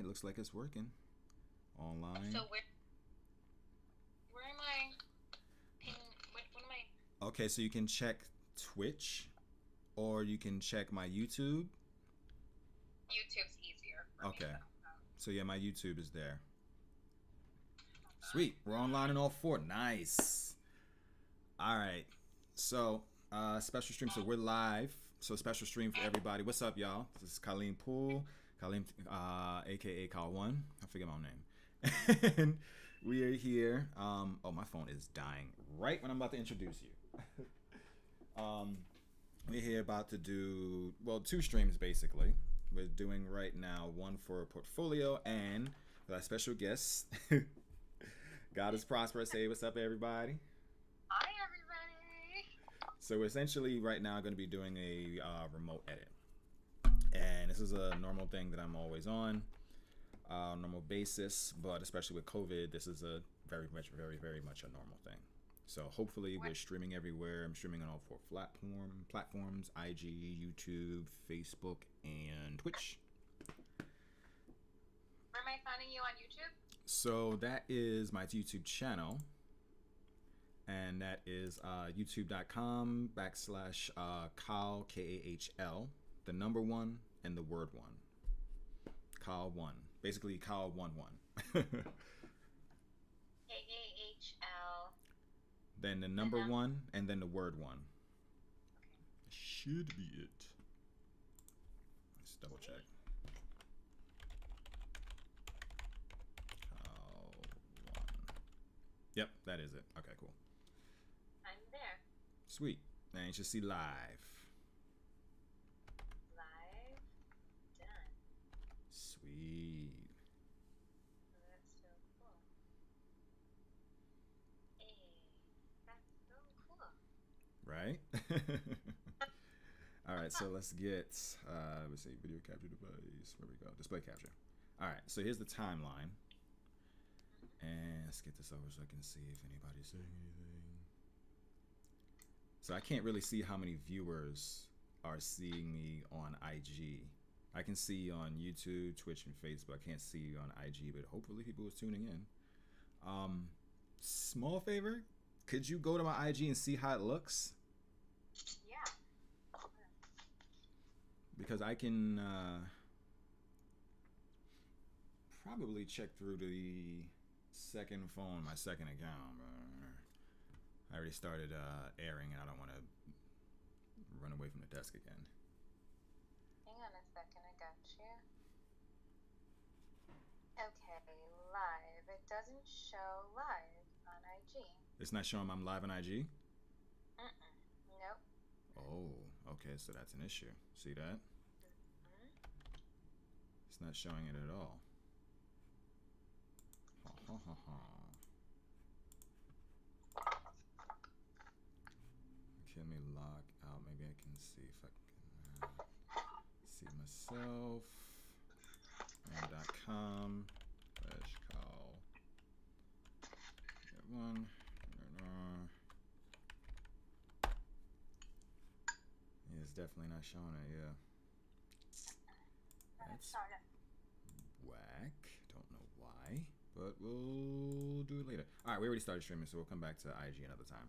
right, looks like it's working. Online. So where am I? Pin. What am I? Okay, so you can check Twitch or you can check my YouTube. YouTube's easier for me. Okay. So. So yeah, my YouTube is there. Sweet. We're online in all four. Nice. All right. So, special stream. So we're live. So special stream for everybody. What's up, y'all? This is Colleen Poole, Colleen, aka Kahl-One. I forget my own name. And we are here. Oh, my phone is dying right when I'm about to introduce you. We're here about to do two streams basically. We're doing right now one for portfolio and with our special guest. God is prosperous. Say what's up, everybody. Hi, everybody. So we're essentially right now going to be doing a remote edit, and this is a normal thing that I'm always on, normal basis. But especially with COVID, this is a very much a normal thing. So hopefully we're streaming everywhere. I'm streaming on all four platforms: IG, YouTube, Facebook, and Twitch. Where am I finding you on YouTube? So that is my YouTube channel. And that is youtube.com/Kahl, Kahl, the number one and the word one. Kahl-One. Basically, Kahl-One. KAHL. Then the number one and then the word one. Okay. Should be it. Let's double check. Kahl-One. Yep, that is it. Okay, cool. I'm there. Sweet. And you should see live. Live. Done. Sweet. Oh, that's so cool. Hey, that's so cool. Right? All right, so let's get, let's see, video capture device. Where we go? Display capture. All right, so here's the timeline. And let's get this over so I can see if anybody's saying anything. So I can't really see how many viewers are seeing me on IG. I can see on YouTube, Twitch, and Facebook. I can't see on IG, but hopefully people are tuning in. Small favor, could you go to my IG and see how it looks? Yeah. Because I can probably check through the second phone, my second account. I already started airing, and I don't want to run away from the desk again. Hang on a second, I got you. Okay, live. It doesn't show live on IG. It's not showing I'm live on IG? Nope. Oh, okay, so that's an issue. See that? It's not showing it at all. Ha ha ha ha. Okay, let me log out. Maybe I can see if I can see myself. .com/Kahl. Get one. Yeah, it's definitely not showing it. Yeah. That's whack. Don't know why, but we'll do it later. All right, we already started streaming, so we'll come back to IG another time.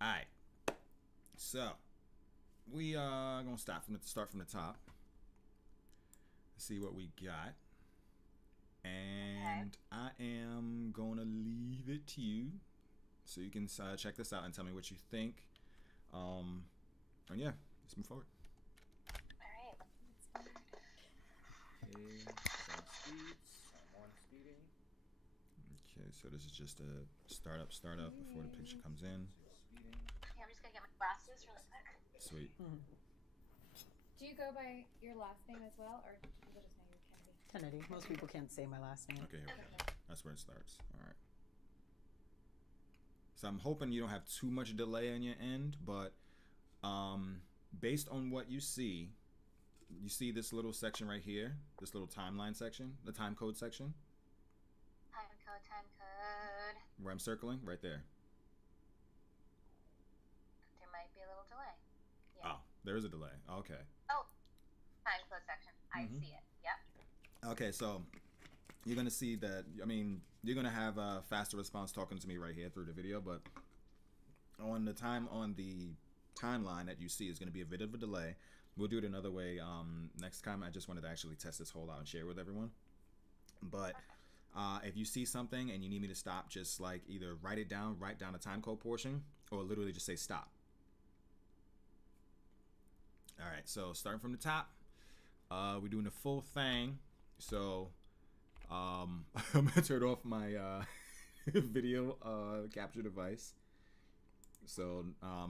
All right. So we are gonna start from the top. See what we got, and I am gonna leave it to you, so you can check this out and tell me what you think. And yeah, let's move forward. All right. Okay, some speeds. I'm on speeding. Okay, so this is just a startup before the picture comes in. Yeah, I'm just gonna get my glasses really quick. Sweet. Do you go by your last name as well, or people just know you're Kennedy? Kennedy. Most people can't say my last name. Okay, here we go. That's where it starts. All right. So I'm hoping you don't have too much delay on your end, but based on what you see this little section right here, this little timeline section, the time code section. Time code. Where I'm circling, right there. There might be a little delay. Yeah. Oh, there is a delay. Okay. Oh, time code section. I see it. Yep. Okay, so you're gonna see that. I mean, you're gonna have a faster response talking to me right here through the video, but on the timeline that you see is gonna be a bit of a delay. We'll do it another way next time. I just wanted to actually test this whole out and share with everyone. But if you see something and you need me to stop, just like either write down the time code portion, or literally just say stop. All right, so starting from the top, we're doing the full thing. So I'm gonna turn off my video capture device. So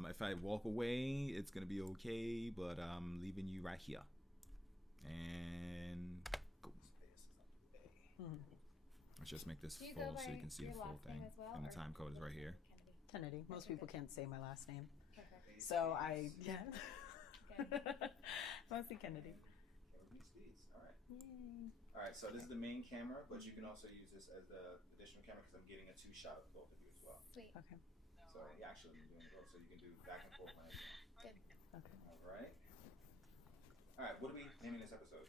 if I walk away, it's gonna be okay, but I'm leaving you right here. And go. Let's just make this Do you full go by so you can see the your full last thing. name as well, And the or time code is right here. Kennedy? Kennedy. Most people can't say my last name. Okay. So I, yeah. Okay. Mostly Kennedy. All right. All right, so this is the main camera, but you can also use this as the additional camera because I'm getting a 2-shot of both of you as well. Sweet. Okay. So you actually doing both, so you can do back and forth. Good. Okay. All right. All right. What are we naming this episode?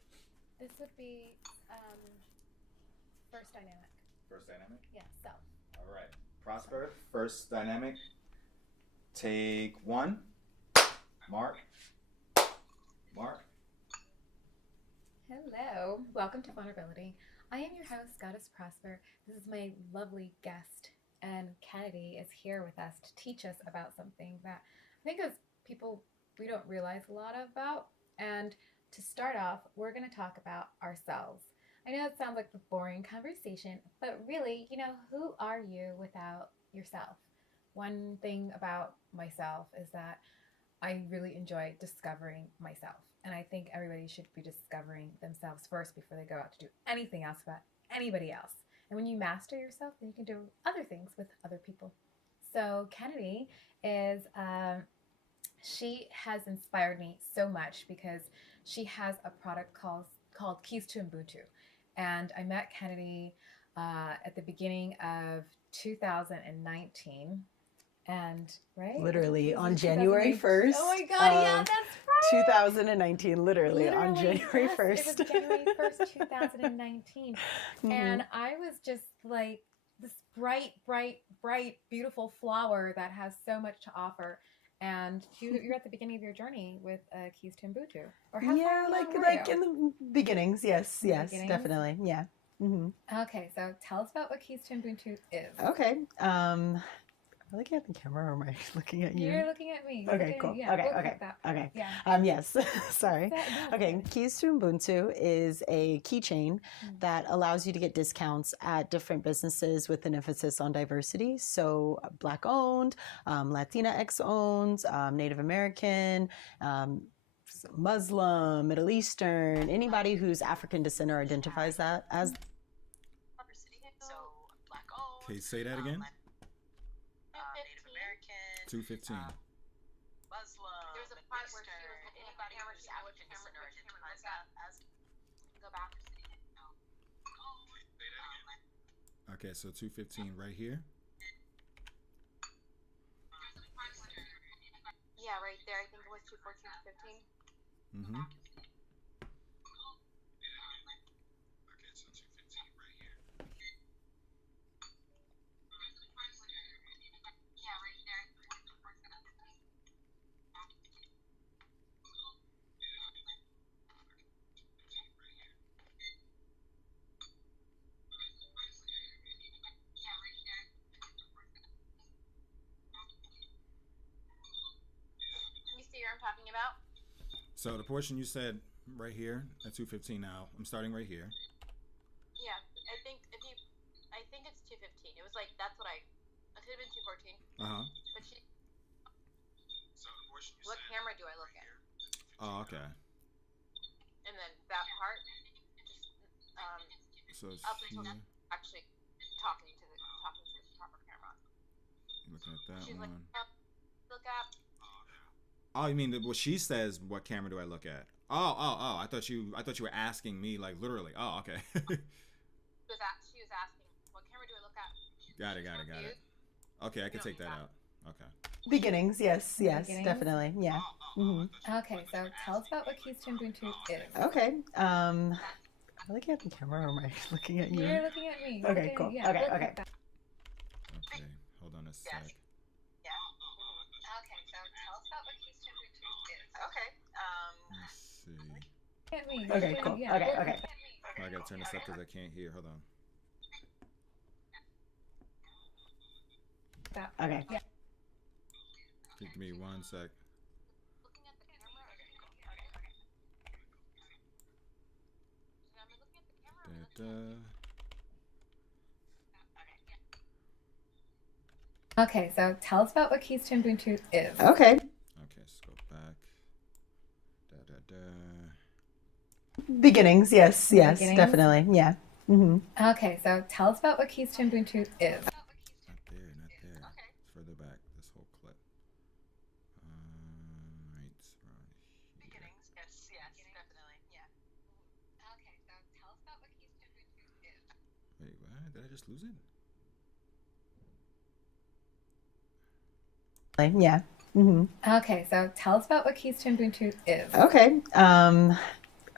This would be first dynamic. First dynamic. Yeah, self. All right. Prosper. First dynamic. Take 1. Mark. Hello. Welcome to Vulnerability. I am your host, Goddess Prosper. This is my lovely guest, and Kennedy is here with us to teach us about something that I think as people we don't realize a lot about. And to start off, we're going to talk about ourselves. I know it sounds like a boring conversation, but really, who are you without yourself? One thing about myself is that I really enjoy discovering myself. And I think everybody should be discovering themselves first before they go out to do anything else about anybody else. And when you master yourself, then you can do other things with other people. So Kennedy is, she has inspired me so much because she has a product called Keys to Ubuntu. And I met Kennedy at the beginning of 2019. And, right? Literally on January 1st. Oh my God, yeah, that's right. 2019, literally on January yes, 1st. It was January 1st, 2019. And I was just like this bright, beautiful flower that has so much to offer. And you're at the beginning of your journey with Keys to Ubuntu. Or how Yeah, far like along were you? in the beginnings. Yes, Beginnings? definitely. Yeah. Okay, so tell us about what Keys to Ubuntu is. Okay. Am I looking at the camera or am I looking at you? You're looking at me. Okay, cool. Yeah, Okay. we'll cut that. Okay. Yeah. Yes. Sorry. Yeah. Okay. Keys to Ubuntu is a keychain that allows you to get discounts at different businesses with an emphasis on diversity. So Black owned, Latinx owned, Native American, Muslim, Middle Eastern, anybody who's African descent or identifies that as. Okay, say that again. 215. Muslim. There's a part where she was looking at anybody who's African descent or identifies as. Go back. Okay, so 215 right here. Yeah, right there. I think it was 214 to 15. Mm-hmm. I'm talking about. So the portion you said right here at 215 now, I'm starting right here. Yeah, I think it's 215. It was like that's what it could have been 214. Uh-huh. But what camera do I look at? Oh, okay. And then that part So it's up until here. actually talking to the proper camera. Looking at that She's one. like, look at. Oh, you mean what she says? What camera do I look at? Oh! I thought you were asking me like literally. Oh, okay. She was asking, what camera do I look at? Got it. Okay, I can take that out. Okay. Beginnings, yes, Beginnings? definitely, yeah. Okay, so tell us about what Keys to Ubuntu is. Okay. I looking at the camera or am I looking at you? You're looking at me. Okay, cool. Yeah, Okay, we'll okay. cut that. Okay, hold on a sec. Yes. Yeah. Okay, so tell us about what Keystone Bluetooth is. Okay. Let's see. Look at me. Okay, cool. Yeah, Okay, we'll okay. cut that. Oh, I gotta turn this up because I can't hear. Hold on. Okay. Yeah. Give me 1 sec. Looking at the camera. Okay, cool. Okay. Am I looking at the camera? Da-da. Okay, so tell us about what Keystone Bluetooth is. Okay. Okay, let's go back. Da, da, da. Beginnings, yes, yes, Beginnings? definitely. Yeah. Okay, so tell us about what Keystone Bluetooth is. Not there, not there. Okay. It's further back, this whole clip. Right around here. Beginnings. Yes, definitely. Yeah. Okay, so tell us about what Keystone Bluetooth is. Wait, what? Did I just lose it? Yeah. Okay, so tell us about what Keystone Bluetooth is. Okay. Am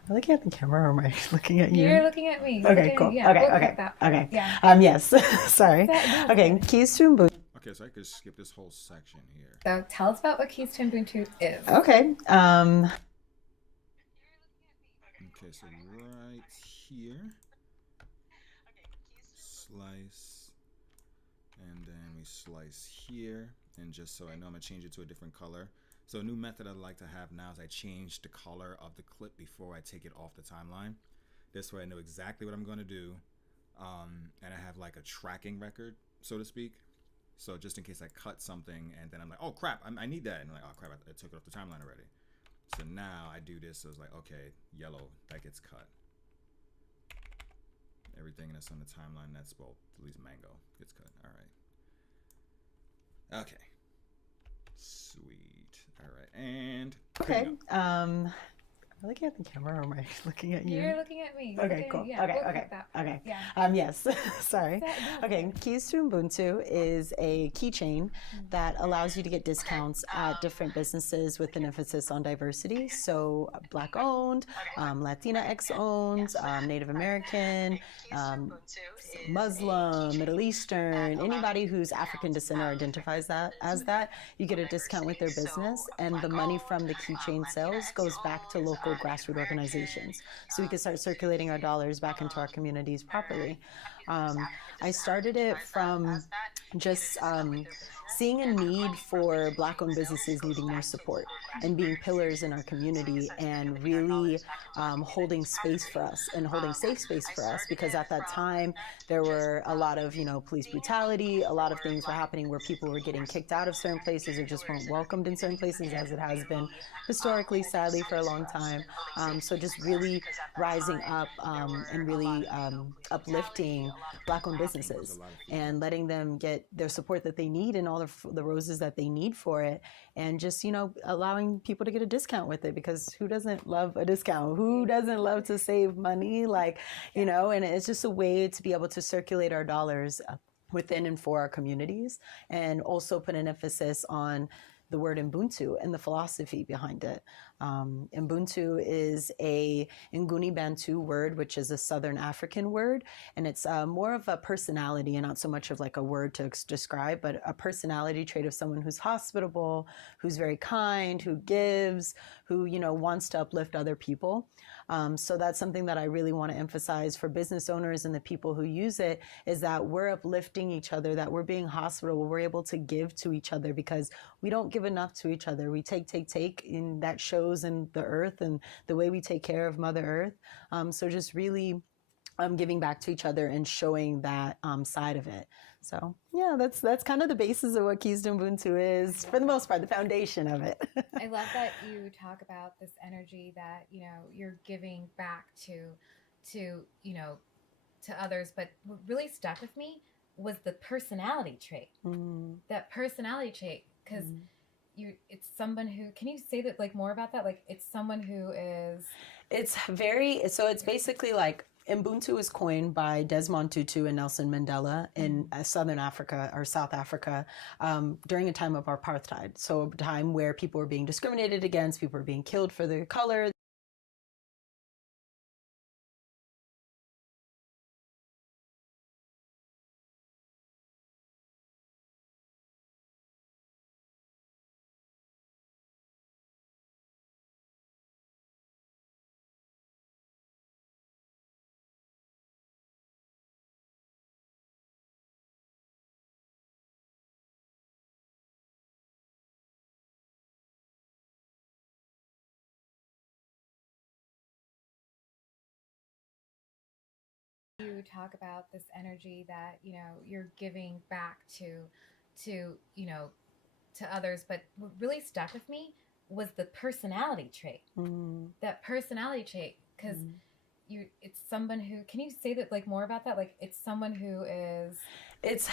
I looking at the camera or am I looking at you? You're looking at me. Okay, cool. Yeah, Okay, we'll okay. cut that. Okay. Yeah. Yes. Sorry. That- Okay. Keystone Bluetooth. Okay, so I could skip this whole section here. So tell us about what Keystone Bluetooth is. Okay. Okay, so right here, Okay, Keystone. slice, and then we slice here, and just so I know, I'm gonna change it to a different color. So a new method I'd like to have now is I change the color of the clip before I take it off the timeline. This way I know exactly what I'm gonna do, and I have like a tracking record, so to speak. So just in case I cut something and then I'm like, oh crap, I need that, and I'm like, oh crap, I took it off the timeline already. So now I do this, so it's like, okay, yellow, that gets cut. Everything that's on the timeline, that's, well, at least mango gets cut. All right. Okay. Sweet. All right. And Okay. bingo. Am I looking at the camera or am I looking at you? You're looking at me. Okay, cool. Yeah, Okay, we'll okay. cut that. Okay. Yeah. Yes. Sorry. Okay. Keys to Ubuntu is a keychain that allows you to get discounts at different businesses with an emphasis on diversity. So Black owned, Latinx owned, Native American, Muslim, Middle Eastern, anybody who's African descent or identifies that as that, you get a discount with their business, and the money from the keychain sales goes back to local grassroots organizations. So we can start circulating our dollars back into our communities properly. I started it from just seeing a need for Black-owned businesses needing more support and being pillars in our community and really holding space for us and holding safe space for us, because at that time there were a lot of, police brutality, a lot of things were happening where people were getting kicked out of certain places or just weren't welcomed in certain places, as it has been historically, sadly, for a long time. So just really rising up and really uplifting Black-owned businesses and letting them get their support that they need and all the roses that they need for it, and just allowing people to get a discount with it, because who doesn't love a discount? Who doesn't love to save money? And it's just a way to be able to circulate our dollars within and for our communities, and also put an emphasis on the word Ubuntu and the philosophy behind it. Ubuntu is a Nguni Bantu word, which is a Southern African word, and it's more of a personality and not so much of like a word to describe, but a personality trait of someone who's hospitable, who's very kind, who gives, who wants to uplift other people. So that's something that I really want to emphasize for business owners and the people who use it, is that we're uplifting each other, that we're being hospitable, we're able to give to each other, because we don't give enough to each other. We take, and that shows in the earth and the way we take care of Mother Earth. So just really giving back to each other and showing that side of it. So yeah, that's kind of the basis of what Keys to Ubuntu is, for the most part, the foundation of it. I love that you talk about this energy that you're giving back to others. But what really stuck with me was the personality trait. That personality trait, because it's someone who, can you say that more about that? It's someone who is. It's basically like, Ubuntu was coined by Desmond Tutu and Nelson Mandela in Southern Africa or South Africa during a time of apartheid. So a time where people were being discriminated against, people were being killed for their color. You talk about this energy that you're giving back to to others, but what really stuck with me was the personality trait. That personality trait, because it's someone who, can you say that like more about that? Like it's someone who is, it's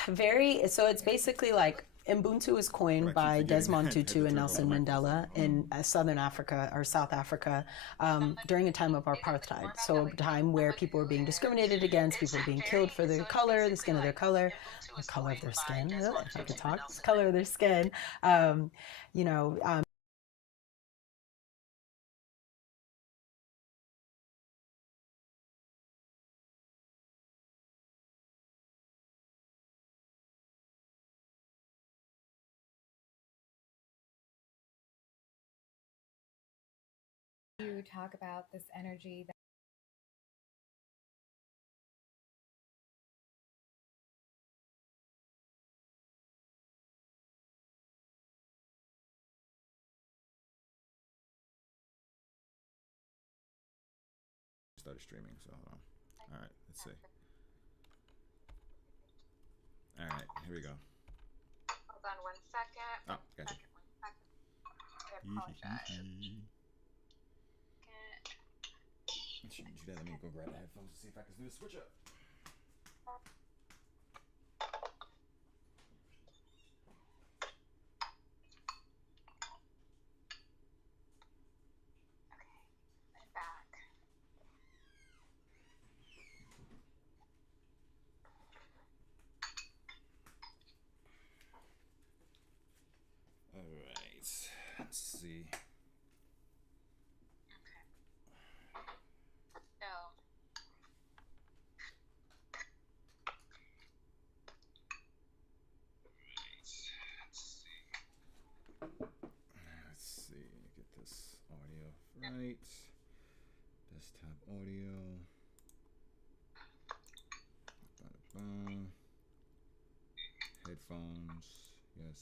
basically like Ubuntu is coined by Desmond Tutu and Nelson Mandela in Southern Africa or South Africa during a time of apartheid. So a time where people were being discriminated against, people were being killed for their color, the skin of their color, the color of their skin, if I could talk, the color of their skin. You know, you talk about this energy that Started streaming, so hold on. All right, let's see. All right, here we go. Hold on 1 second. Oh, gotcha. I apologize. Let me go grab the headphones to see if I can do the switch up. I'm back. All right, let's see. Let's see, get this audio right. Desktop audio. Ba-da-ba. Headphones, yes.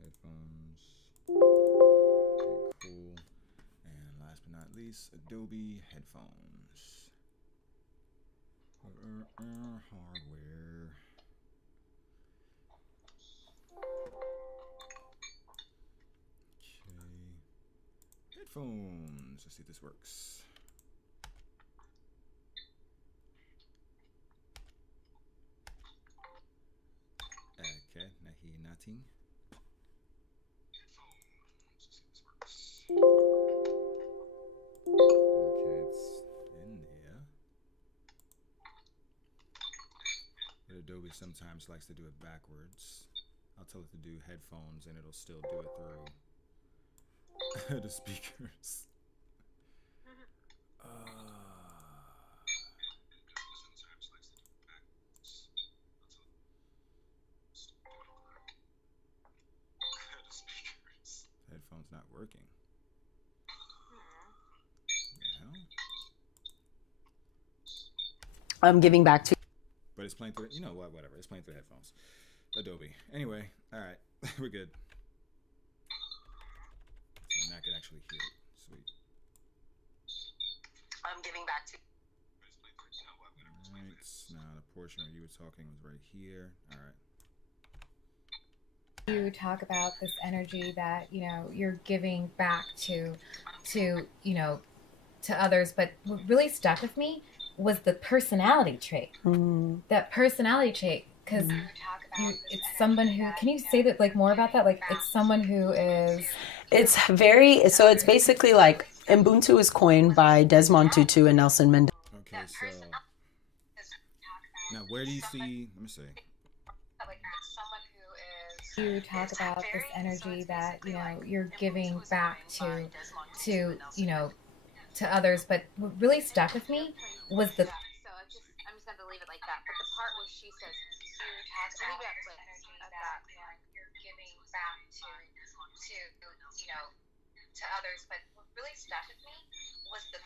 Headphones. Okay, cool. And last but not least, Adobe headphones. Hardware. Okay. Headphones. Let's see if this works. Okay, nahi nothing. Okay, it's in here. But Adobe sometimes likes to do it backwards. I'll tell it to do headphones and it'll still do it through the speakers. Headphones not working. The hell? I'm giving back to. But it's playing through. You know what? Whatever. It's playing through headphones. Adobe. Anyway, all right, we're good. So now I can actually hear it. Sweet. I'm giving back to. All right. Now the portion where you were talking was right here. All right. you talk about this energy that you're giving back to to others, but what really stuck with me was the personality trait. That personality trait, because it's someone who, can you say that like more about that? Like it's someone who is, it's basically like Ubuntu is coined by Desmond Tutu and Nelson Mandela. Okay, so now where do you see? Let me see. you talk about this energy that you're giving back to to others, but what really stuck with me was the. So I'm just gonna leave it like that. But the part where she says, leave it at that. You're giving back to others, but what really stuck with me was the.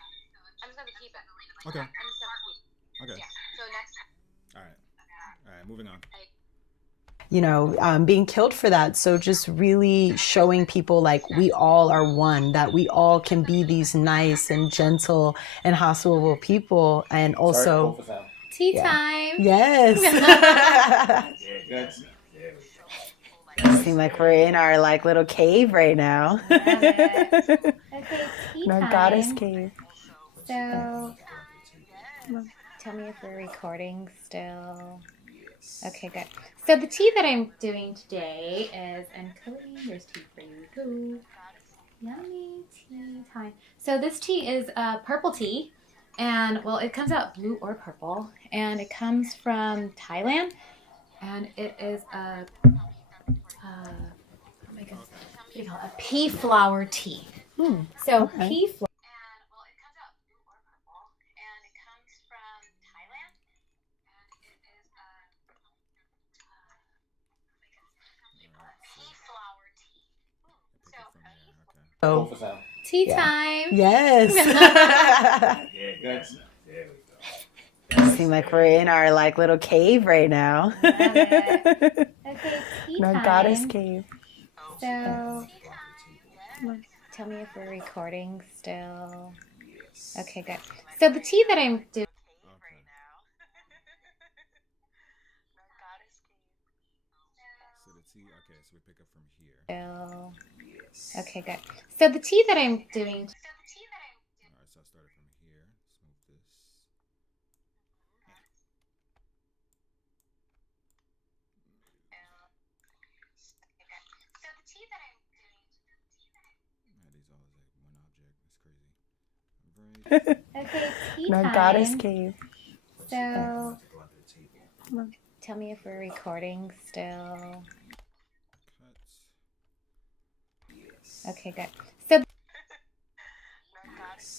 I'm just gonna keep it. Okay. I'm just gonna keep it. Okay. Yeah. So next. All right. All right. Moving on. being killed for that. So just really showing people like we all are one, that we all can be these nice and gentle and hospitable people. And also Tea time. Yes. Seem like we're in our like little cave right now. Okay, tea Our time. goddess cave. So, tell me if we're recording still. Okay, good. So the tea that I'm doing today is, and Cody, here's tea for you too. Yummy tea time. So this tea is purple tea, and well, it comes out blue or purple, and it comes from Thailand, and it is oh my goodness, what do you call it? A pea flower tea. So okay. pea flower. And well, it comes out blue or purple, and it comes from Thailand, and it is pea flower tea. So So Tea Yeah. time. yes. Seem like we're in our like little cave right now. Okay, tea Our time. goddess cave. So, tell me if we're recording still. Okay, good. So the tea that I'm doing. So the tea. Okay, so we pick up from here. Okay, good. So the tea that I'm doing. All right, so I started from here. Let's move this. Yeah, these all is like one object. That's crazy. Right. Okay, tea Our time. goddess cave. So, tell me if we're recording still. Cuts. Okay, good. So,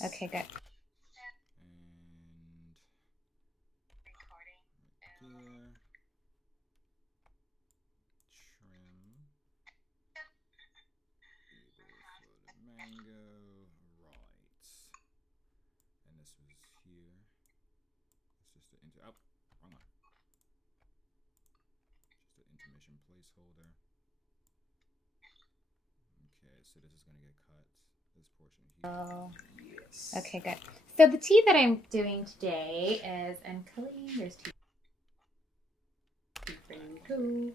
okay, good. And there. Trim. For the mango. Right. And this was here. It's just an wrong one. Just an intermission placeholder. Okay, so this is gonna get cut. This portion here. Okay, good. So the tea that I'm doing today is, and Cody, here's tea for you too.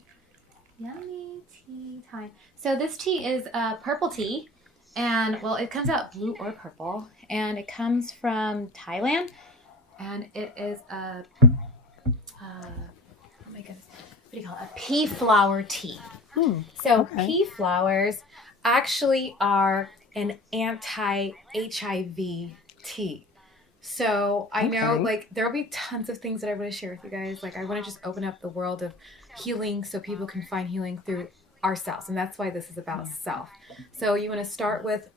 Yummy tea time. So this tea is purple tea, and well, it comes out blue or purple, and it comes from Thailand, and it is oh my goodness, what do you call it? A pea flower tea. So okay. pea flowers actually are an anti-HIV tea. So I know Okay. like there'll be tons of things that I want to share with you guys. Like I want to just open up the world of healing so people can find healing through ourselves. And that's why this is about self. So you want to start with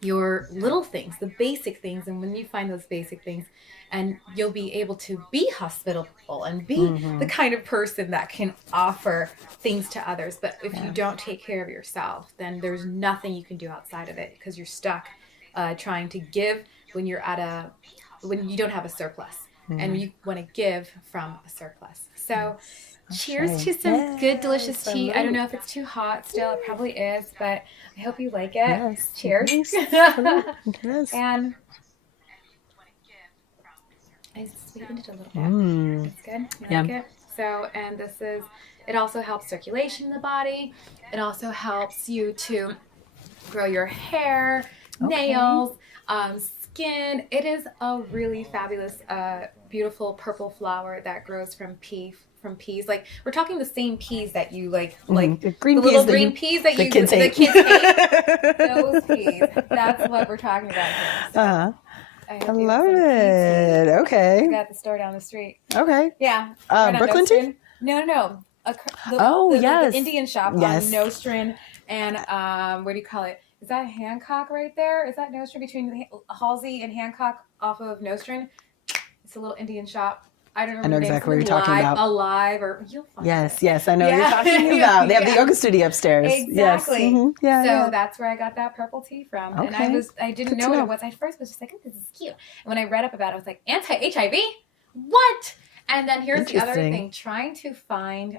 your little things, the basic things. And when you find those basic things, and you'll be able to be hospitable and be the kind of person that can offer things to others. But if you don't take care of yourself, then there's nothing you can do outside of it because you're stuck trying to give when you're when you don't have a surplus and you want to give from a surplus. So cheers to some good, delicious tea. I don't know if it's too hot still. It probably is, but I hope you like it. Yes. Cheers. Yes. And I sweetened it a little bit. It's good. You like it? So, and it also helps circulation in the body. It also helps you to grow your hair, nails, skin. It is a really fabulous, beautiful purple flower that grows from peas. Like we're talking the same peas that you like The green the little peas green peas that the you kids the hate. kids hate. Those peas. That's what we're talking about here. So I love it. I Okay. got the store down the street. Okay. Yeah. Right on Brooklyn tea? Nostrand. No. Yes. The Indian shop Yes. on Nostrand and what do you call it? Is that Hancock right there? Is that Nostrand between Halsey and Hancock off of Nostrand? It's a little Indian shop. I don't remember. I know exactly what you're talking about. Alive, or you'll find it. Yes, I know what you're talking about. They have the yoga studio upstairs. Exactly. Yes. Yeah. So that's where I got that purple tea from. Okay. And I didn't know what it was. I first was just like, oh, this is cute. And when I read up about it, I was like, anti-HIV? What? And then here's the other thing, trying to find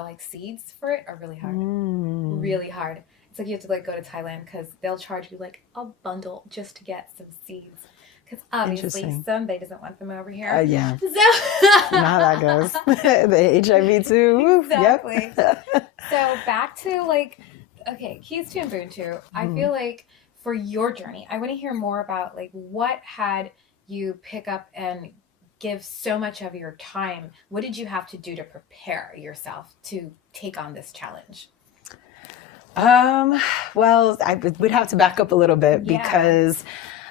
like seeds for it are really hard. Mm. Really hard. It's like you have to like go to Thailand because they'll charge you like a bundle just to get some seeds. Because obviously somebody doesn't want them over here. Yeah. So You know how that goes. The HIV too. Exactly. Yep. So back to like, okay, keys to Ubuntu. I feel like for your journey, I want to hear more about like what had you pick up and give so much of your time. What did you have to do to prepare yourself to take on this challenge? Well, I would have to back up a little bit Yeah. because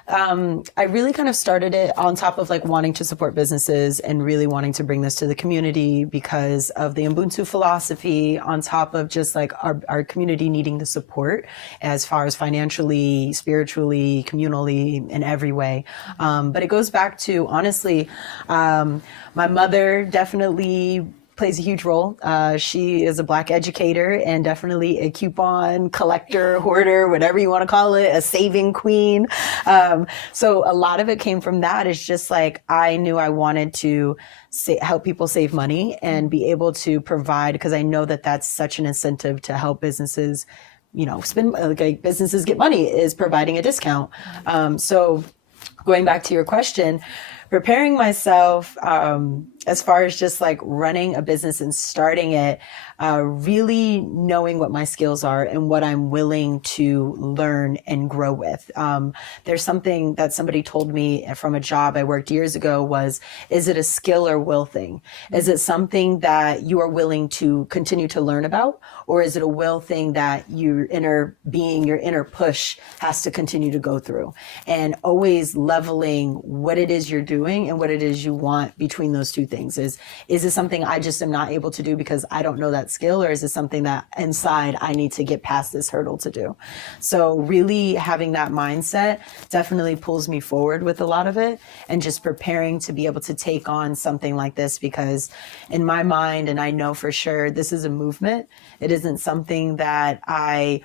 I really kind of started it on top of like wanting to support businesses and really wanting to bring this to the community because of the Ubuntu philosophy, on top of just like our community needing the support as far as financially, spiritually, communally, in every way. But it goes back to, honestly, my mother definitely plays a huge role. She is a Black educator and definitely a coupon collector, hoarder, whatever you want to call it, a saving queen. So a lot of it came from that. It's just like, I knew I wanted to help people save money and be able to provide, because I know that that's such an incentive to help businesses, spend, like businesses get money, is providing a discount. So going back to your question, preparing myself as far as just like running a business and starting it, really knowing what my skills are and what I'm willing to learn and grow with. There's something that somebody told me from a job I worked years ago was, is it a skill or will thing? Is it something that you are willing to continue to learn about? Or is it a will thing that your inner being, your inner push has to continue to go through? And always leveling what it is you're doing and what it is you want between those two things. Is it something I just am not able to do because I don't know that skill? Or is it something that inside I need to get past this hurdle to do? So really having that mindset definitely pulls me forward with a lot of it, and just preparing to be able to take on something like this, because in my mind, and I know for sure, this is a movement. It isn't something that I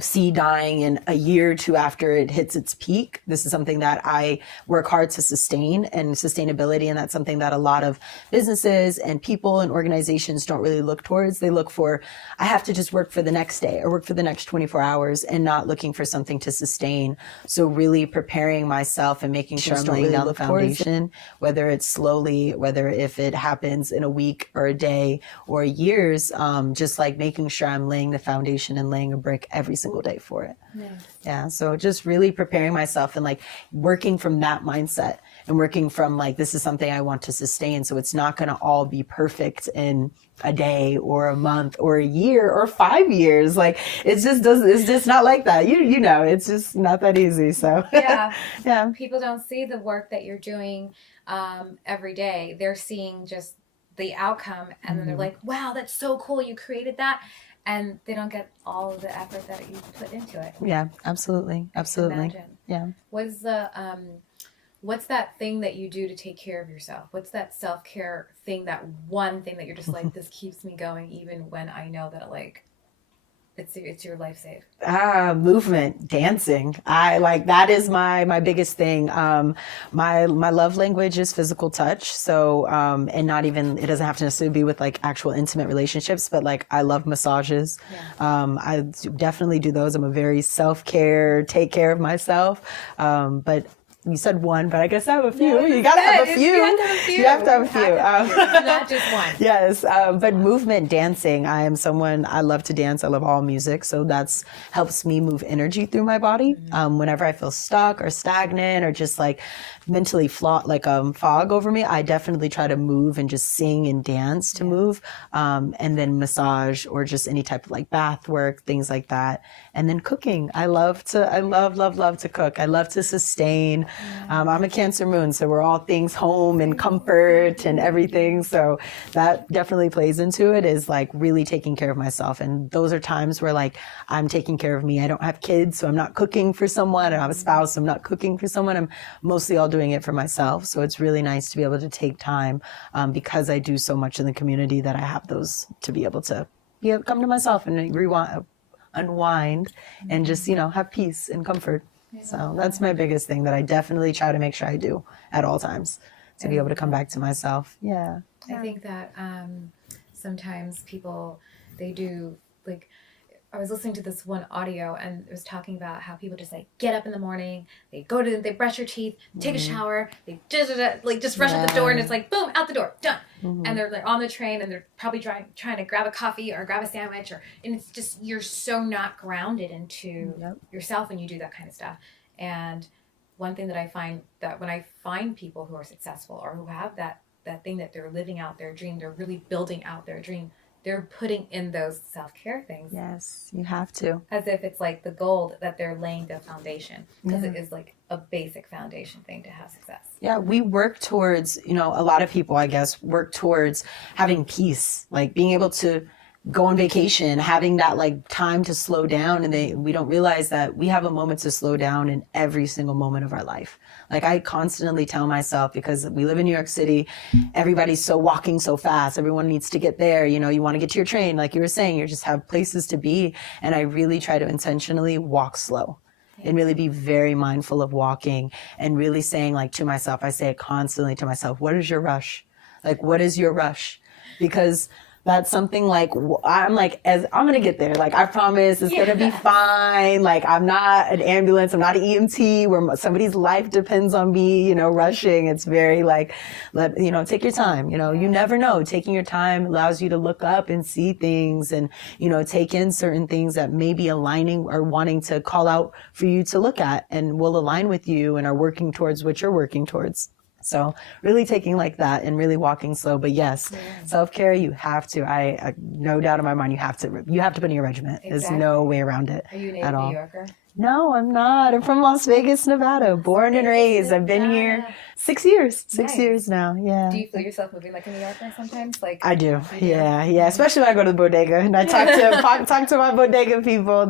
see dying in a year or two after it hits its peak. This is something that I work hard to sustain, and sustainability. And that's something that a lot of businesses and people and organizations don't really look towards. They look for, I have to just work for the next day or work for the next 24 hours, and not looking for something to sustain. So really preparing myself and making sure I'm laying down the foundation, whether it's slowly, whether if it happens in a week or a day or years, just like making sure I'm laying the foundation and laying a brick every single day for it. Nice. Yeah. So just really preparing myself and like working from that mindset, and working from like, this is something I want to sustain. So it's not going to all be perfect in a day or a month or a year or 5 years. Like it's just not like that. You know, it's just not that easy. So yeah. Yeah. People don't see the work that you're doing every day. They're seeing just the outcome, and then they're like, wow, that's so cool. You created that. And they don't get all of the effort that you put into it. Yeah, absolutely. Absolutely. Yeah. What's that thing that you do to take care of yourself? What's that self-care thing, that one thing that you're just like, this keeps me going even when I know that like it's your life save? Movement, dancing. I like, that is my biggest thing. My love language is physical touch. So, and not even, it doesn't have to necessarily be with like actual intimate relationships, but like I love massages. Yeah. I definitely do those. I'm a very self-care, take care of myself. But you said one, but I guess I have a few. No, you gotta have a few. You have to have a few. Not just one. Yes, but movement, dancing. I am someone, I love to dance. I love all music, so that's helps me move energy through my body. Whenever I feel stuck or stagnant or just like mentally fog over me, I definitely try to move and just sing and dance to move, and then massage or just any type of like bath work, things like that. And then cooking. I love to cook. I love to sustain. I'm a Cancer moon, so we're all things home and comfort and everything. So that definitely plays into it, is like really taking care of myself. And those are times where like I'm taking care of me. I don't have kids, so I'm not cooking for someone. I don't have a spouse, so I'm not cooking for someone. I'm mostly all doing it for myself. So it's really nice to be able to take time, because I do so much in the community, that I have those to be able to come to myself and unwind and just, have peace and comfort. So that's my biggest thing that I definitely try to make sure I do at all times, to be able to come back to myself. Yeah. I think that sometimes people, they do, like, I was listening to this one audio and it was talking about how people just like get up in the morning, they brush their teeth, take a shower, they just rush out the door, and it's like boom, out the door, done. And they're like on the train and they're probably trying to grab a coffee or grab a sandwich, and it's just, you're so not grounded into yourself when you do that kind of stuff. And one thing that I find, that when I find people who are successful or who have that thing that they're living out their dream, they're really building out their dream, they're putting in those self-care things. Yes, you have to. As if it's like the gold that they're laying the foundation, because it is like a basic foundation thing to have success. Yeah, we work towards, a lot of people, I guess, work towards having peace, like being able to go on vacation, having that like time to slow down. And we don't realize that we have a moment to slow down in every single moment of our life. Like I constantly tell myself, because we live in New York City, everybody's walking so fast. Everyone needs to get there. You want to get to your train. Like you were saying, you just have places to be. And I really try to intentionally walk slow and really be very mindful of walking, and really saying like to myself, I say it constantly to myself, what is your rush? Like, what is your rush? Because that's something like, I'm like, as I'm going to get there. Like, I promise it's going to be fine. Like, I'm not an ambulance. I'm not an EMT where somebody's life depends on me, rushing. It's very like, take your time. You never know. Taking your time allows you to look up and see things and, take in certain things that may be aligning or wanting to call out for you to look at, and will align with you and are working towards what you're working towards. So really taking like that and really walking slow. But yes, self-care, you have to. I no doubt in my mind, you have to put in your regimen. Exactly. There's no way around it. Are you a native at all. New Yorker? No, I'm not. I'm from Las Vegas, Nevada. Born and raised. I've been here 6 years. 6 years now. Yeah. Do you feel yourself moving like a New Yorker sometimes? Like I do. Yeah. Especially when I go to the bodega and I talk to my bodega people.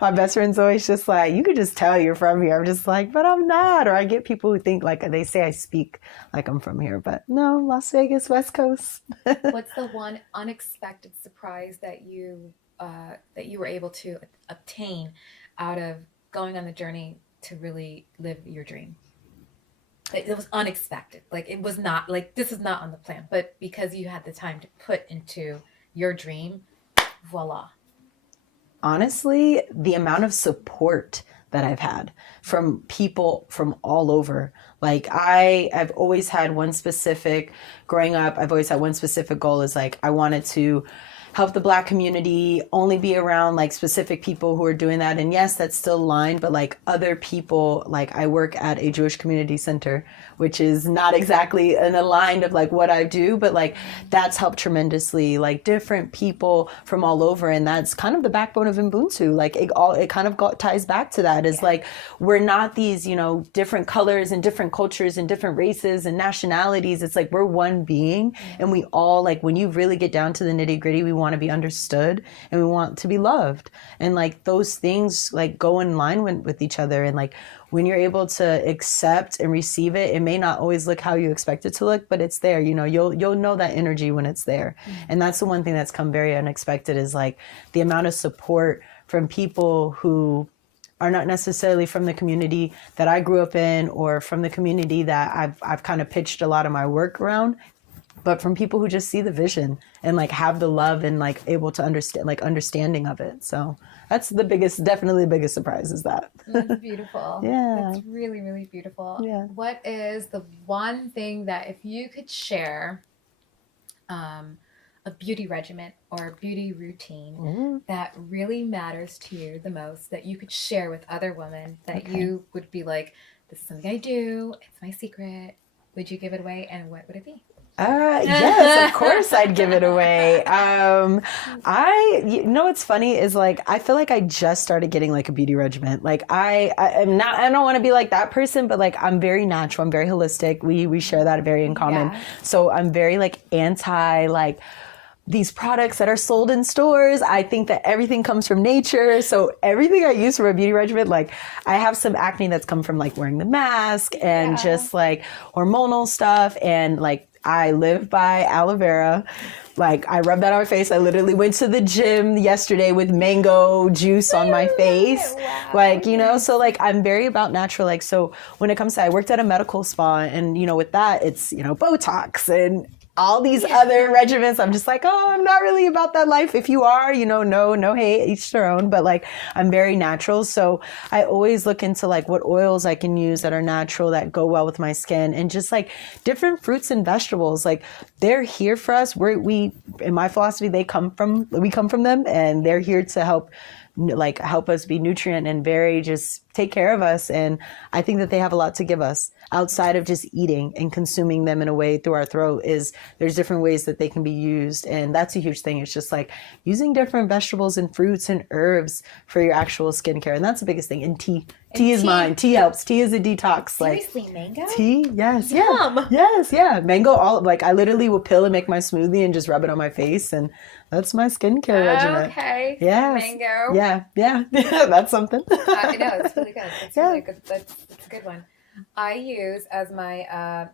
My best friend's always just like, you could just tell you're from here. I'm just like, but I'm not. Or I get people who think like they say I speak like I'm from here, but no, Las Vegas, West Coast. What's the one unexpected surprise that you were able to obtain out of going on the journey to really live your dream? It was unexpected. Like, it was not like, this is not on the plan, but because you had the time to put into your dream, voila. Honestly, the amount of support that I've had from people from all over. Like I've always had one specific, growing up, I've always had one specific goal, is like, I wanted to help the Black community, only be around like specific people who are doing that. And yes, that's still aligned, but like other people, like I work at a Jewish community center, which is not exactly an aligned of like what I do, but like that's helped tremendously, like different people from all over. And that's kind of the backbone of Ubuntu. Like it kind of ties back to that, is like, we're not these, different colors and different cultures and different races and nationalities. It's like, we're one being, and we all, like, when you really get down to the nitty gritty, we want to be understood and we want to be loved. And like those things like go in line with each other. And like, when you're able to accept and receive it, it may not always look how you expect it to look, but it's there. You'll know that energy when it's there. And that's the one thing that's come very unexpected, is like the amount of support from people who are not necessarily from the community that I grew up in, or from the community that I've kind of pitched a lot of my work around, but from people who just see the vision and like have the love and like able to understand, like understanding of it. So that's definitely the biggest surprise, is that. That's beautiful. Yeah. That's really, really beautiful. Yeah. What is the one thing that, if you could share a beauty regimen or a beauty routine that really matters to you the most, that you could share with other women, that you would be like, this is something I do, it's my secret, would you give it away, and what would it be? Yes, of course I'd give it away. What's funny is like, I feel like I just started getting like a beauty regimen. Like I don't want to be like that person, but like, I'm very natural. I'm very holistic. We share that very in common. Yeah. So I'm very like anti like these products that are sold in stores. I think that everything comes from nature. So everything I use for a beauty regimen, like I have some acne that's come from like wearing the mask and just like hormonal stuff. And like, I live by aloe vera. Like I rub that on my face. I literally went to the gym yesterday with mango juice on my face. Wow. Like, so like I'm very about natural. Like, so when it comes to, I worked at a medical spa, and with that, it's, Botox and all these other regimens. I'm just like, oh, I'm not really about that life. If you are, no hate, each their own. But like, I'm very natural. So I always look into like what oils I can use that are natural, that go well with my skin, and just like different fruits and vegetables. Like they're here for us. We in my philosophy, we come from them, and they're here to help us be nutrient and very just take care of us. And I think that they have a lot to give us outside of just eating and consuming them in a way through our throat. There's different ways that they can be used. And that's a huge thing. It's just like using different vegetables and fruits and herbs for your actual skincare. And that's the biggest thing. And tea is mine. Tea helps. Tea is a detox. Seriously, mango? Tea? Yes. Yum. Yeah. Yes. Yeah. Mango, I literally will peel and make my smoothie and just rub it on my face. And that's my skincare regimen. Okay. Yes. Mango. Yeah. That's something. I know, it's really good. It's Yeah. really good. It's a good one. I use as my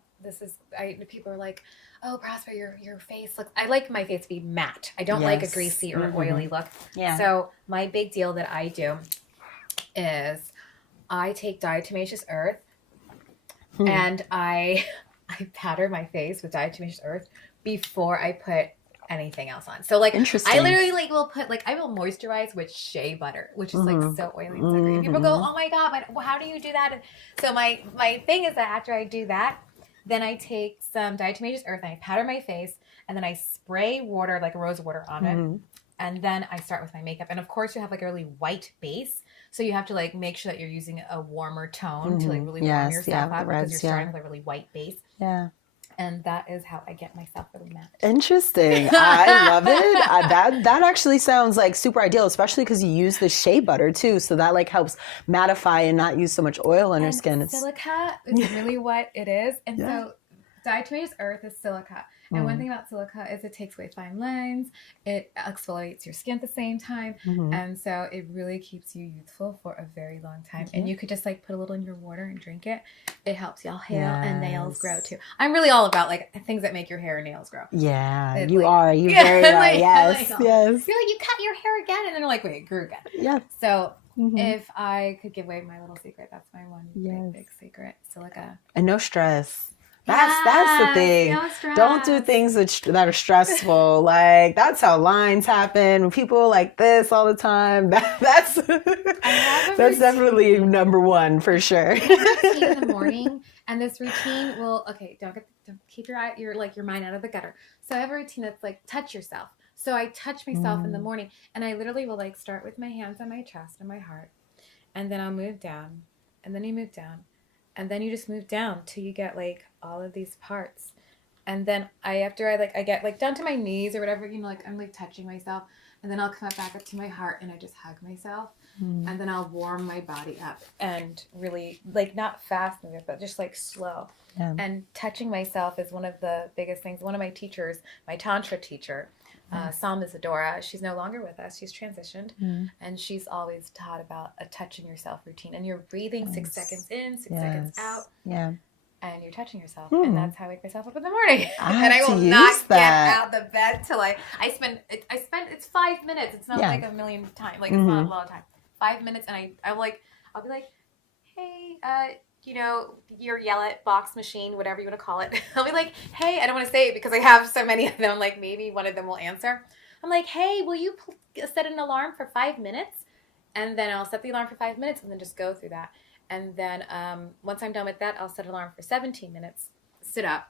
people are like, oh, Prosper, your face looks. I like my face to be matte. I don't like a greasy or oily look. Yeah. So my big deal that I do is I take diatomaceous earth and I powder my face with diatomaceous earth before I put anything else on. So like I literally will put I will moisturize with shea butter, which is like so oily and so great. People go, oh my god, but how do you do that? And so my thing is that after I do that, then I take some diatomaceous earth and I powder my face, and then I spray water, like rose water on it, and then I start with my makeup. And of course you have like a really white base, so you have to like make sure that you're using a warmer tone to like really warm yourself up, because you're starting with a really white base. Yeah. And that is how I get myself really matte. Interesting. I love it. That actually sounds like super ideal, especially because you use the shea butter too. So that like helps mattify and not use so much oil on your skin. Silica is really what it is. And so diatomaceous earth is silica. And one thing about silica is it takes away fine lines. It exfoliates your skin at the same time. And so it really keeps you youthful for a very long time. And you could just like put a little in your water and drink it. It helps y'all hair and nails grow too. I'm really all about like things that make your hair and nails grow. Yeah, you are. You very are. Yes. Yes. You're like, you cut your hair again. And then they're like, wait, it grew again. Yeah. So if I could give away my little secret, that's my one big secret. Silica. And no stress. That's the thing. No don't do things that are stressful. Like that's how lines happen. People like this all the time. That's definitely number one for sure. I have a routine in the morning, and this routine will don't keep your mind out of the gutter. So I have a routine that's like touch yourself. So I touch myself in the morning, and I literally will like start with my hands on my chest and my heart, and then I'll move down, and then you move down. And then you just move down till you get like all of these parts. And then after I get like down to my knees or whatever, like I'm like touching myself. And then I'll come back up to my heart and I just hug myself. And then I'll warm my body up and really like not fast moving, but just like slow. Yeah. And touching myself is one of the biggest things. One of my teachers, my Tantra teacher, Psalm Isadora, she's no longer with us. She's transitioned. And she's always taught about a touching yourself routine. And you're breathing 6 seconds in, 6 seconds out. Yeah. And you're touching yourself. And that's how I wake myself up in the morning. And I will not get out the bed till I spend it's 5 minutes. It's not like a million times. Like it's not a lot of time. 5 minutes, and I'll be like, hey, your yell at box machine, whatever you want to call it. I'll be like, hey, I don't want to say it because I have so many of them. Like maybe one of them will answer. I'm like, hey, will you set an alarm for 5 minutes? And then I'll set the alarm for 5 minutes and then just go through that. And then once I'm done with that, I'll set an alarm for 17 minutes, sit up,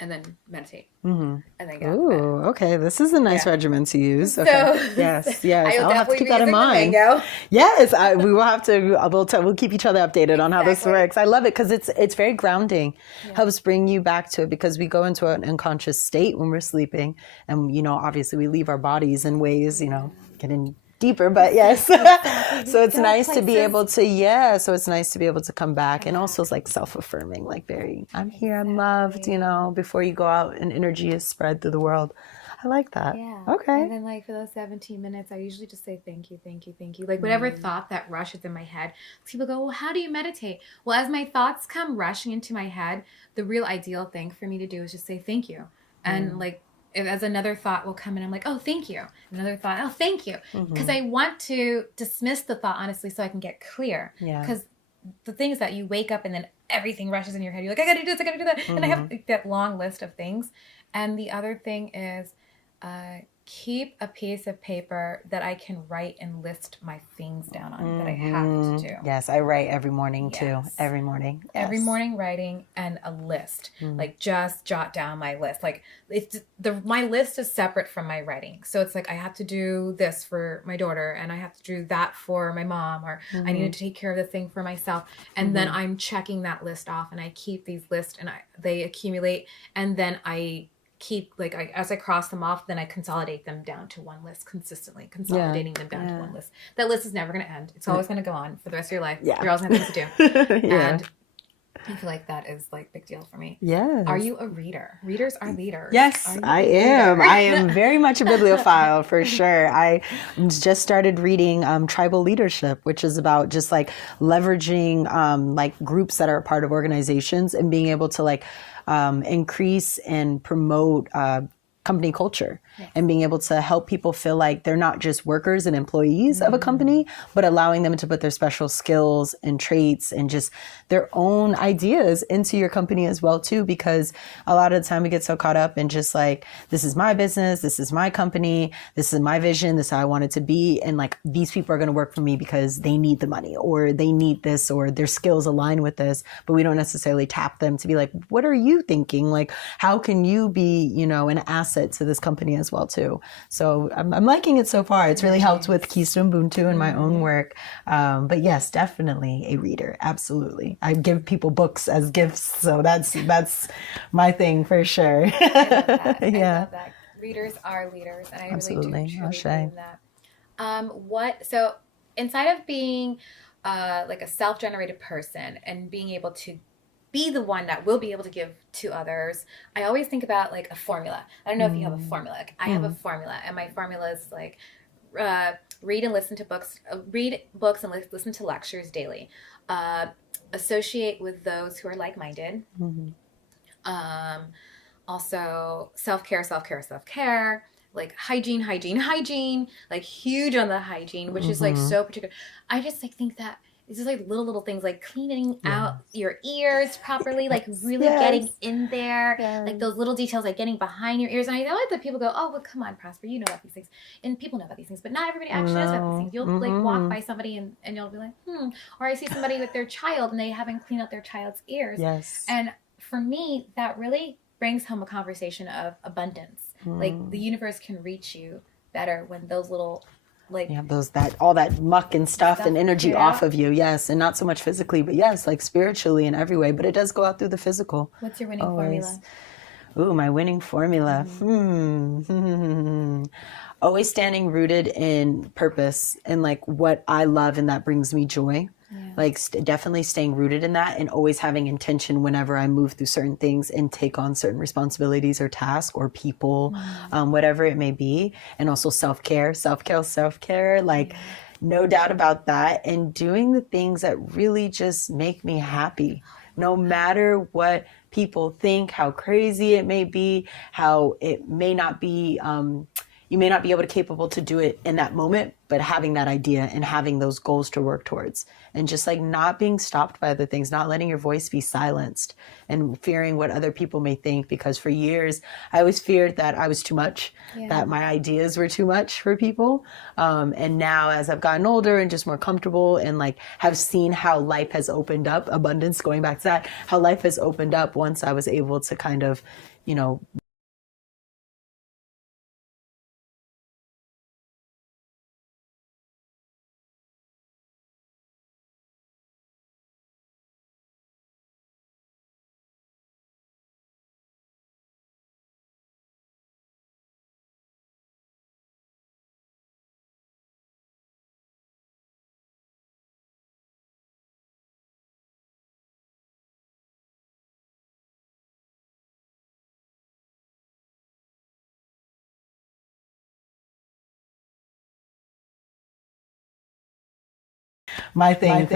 and then meditate. And then get out of bed. Okay. This is a nice regimen to use. Okay. Yes. I'll have to keep that in mind. Yes, we will have to. We'll keep each other updated on how this works. I love it because it's very grounding. Helps bring you back to it because we go into an unconscious state when we're sleeping, and obviously we leave our bodies in ways getting deeper, but yes. So it's nice to be able to, so it's nice to be able to come back. And also it's like self-affirming, like very, I'm here, I'm loved, before you go out and energy is spread through the world. I like that. Yeah. Okay. And then like for those 17 minutes, I usually just say thank you, thank you, thank you. Like whatever thought that rushes in my head. People go, well, how do you meditate? Well, as my thoughts come rushing into my head, the real ideal thing for me to do is just say thank you. And like, as another thought will come in, I'm like, oh, thank you. Another thought, oh, thank you. Because I want to dismiss the thought, honestly, so I can get clear. Because the thing is that you wake up and then everything rushes in your head. You're like, I got to do this, I got to do that. And I have that long list of things. And the other thing is, keep a piece of paper that I can write and list my things down on that I have to do. Yes, I write every morning too. Yes. Every morning. Every Yes. morning writing and a list. Like just jot down my list. Like it's my list is separate from my writing. So it's like I have to do this for my daughter and I have to do that for my mom, or I need to take care of the thing for myself. And then I'm checking that list off, and I keep these lists, and they accumulate, and then I keep, like, as I cross them off, then I consolidate them down to one list, consistently consolidating them down to one list. That list is never going to end. It's always going to go on for the rest of your life. You're always going to have things to do. And I feel like that is like big deal for me. Yes. Are you a reader? Readers are leaders. Yes, I am. I am very much a bibliophile for sure. I just started reading Tribal Leadership, which is about just like leveraging like groups that are a part of organizations and being able to like increase and promote company culture, and being able to help people feel like they're not just workers and employees of a company, but allowing them to put their special skills and traits and just their own ideas into your company as well too, because a lot of the time we get so caught up in just like, this is my business, this is my company, this is my vision, this is how I want it to be, and like these people are going to work for me because they need the money or they need this or their skills align with this, but we don't necessarily tap them to be like, what are you thinking? Like, how can you be, you know, an asset to this company as well too? So I'm liking it so far. It's really helped with Keystone Ubuntu and my own work. But yes, definitely a reader. Absolutely. I give people books as gifts. So that's my thing for sure. I love that. I love that. Readers are leaders. And I Absolutely. really do truly believe that. So inside of being like a self-generated person and being able to be the one that will be able to give to others, I always think about like a formula. I don't know if you have a formula. Like, I have a formula, and my formula is like read and listen to books, read books and listen to lectures daily. Associate with those who are like-minded. Also, self-care, like hygiene, like huge on the hygiene, which is like so particular. I just like think that it's just like little things, like cleaning out your ears properly, like really getting in there, like those little details, like getting behind your ears. And I know that people go, oh, well, come on, Prosper, you know about these things. And people know about these things, but not everybody actually knows about these things. You'll like walk by somebody and you'll be like, or I see somebody with their child and they haven't cleaned out their child's ears. And for me, that really brings home a conversation of abundance. Like the universe can reach you better when those little, like, all that muck and stuff and energy off of you. Yes. And not so much physically, but yes, like spiritually in every way, but it does go out through the physical. What's your winning formula? Ooh, my winning formula. Always standing rooted in purpose and like what I love, and that brings me joy. Like definitely staying rooted in that, and always having intention whenever I move through certain things and take on certain responsibilities or tasks or people, whatever it may be. And also self-care, like no doubt about that. And doing the things that really just make me happy, no matter what people think, how crazy it may be, how it may not be, you may not be capable to do it in that moment, but having that idea and having those goals to work towards, and just like not being stopped by other things, not letting your voice be silenced and fearing what other people may think. Because for years, I always feared that I was too much, that my ideas were too much for people. And now as I've gotten older and just more comfortable and like have seen how life has opened up, abundance, going back to that, how life has opened up once I was able to kind of, you know, my thing.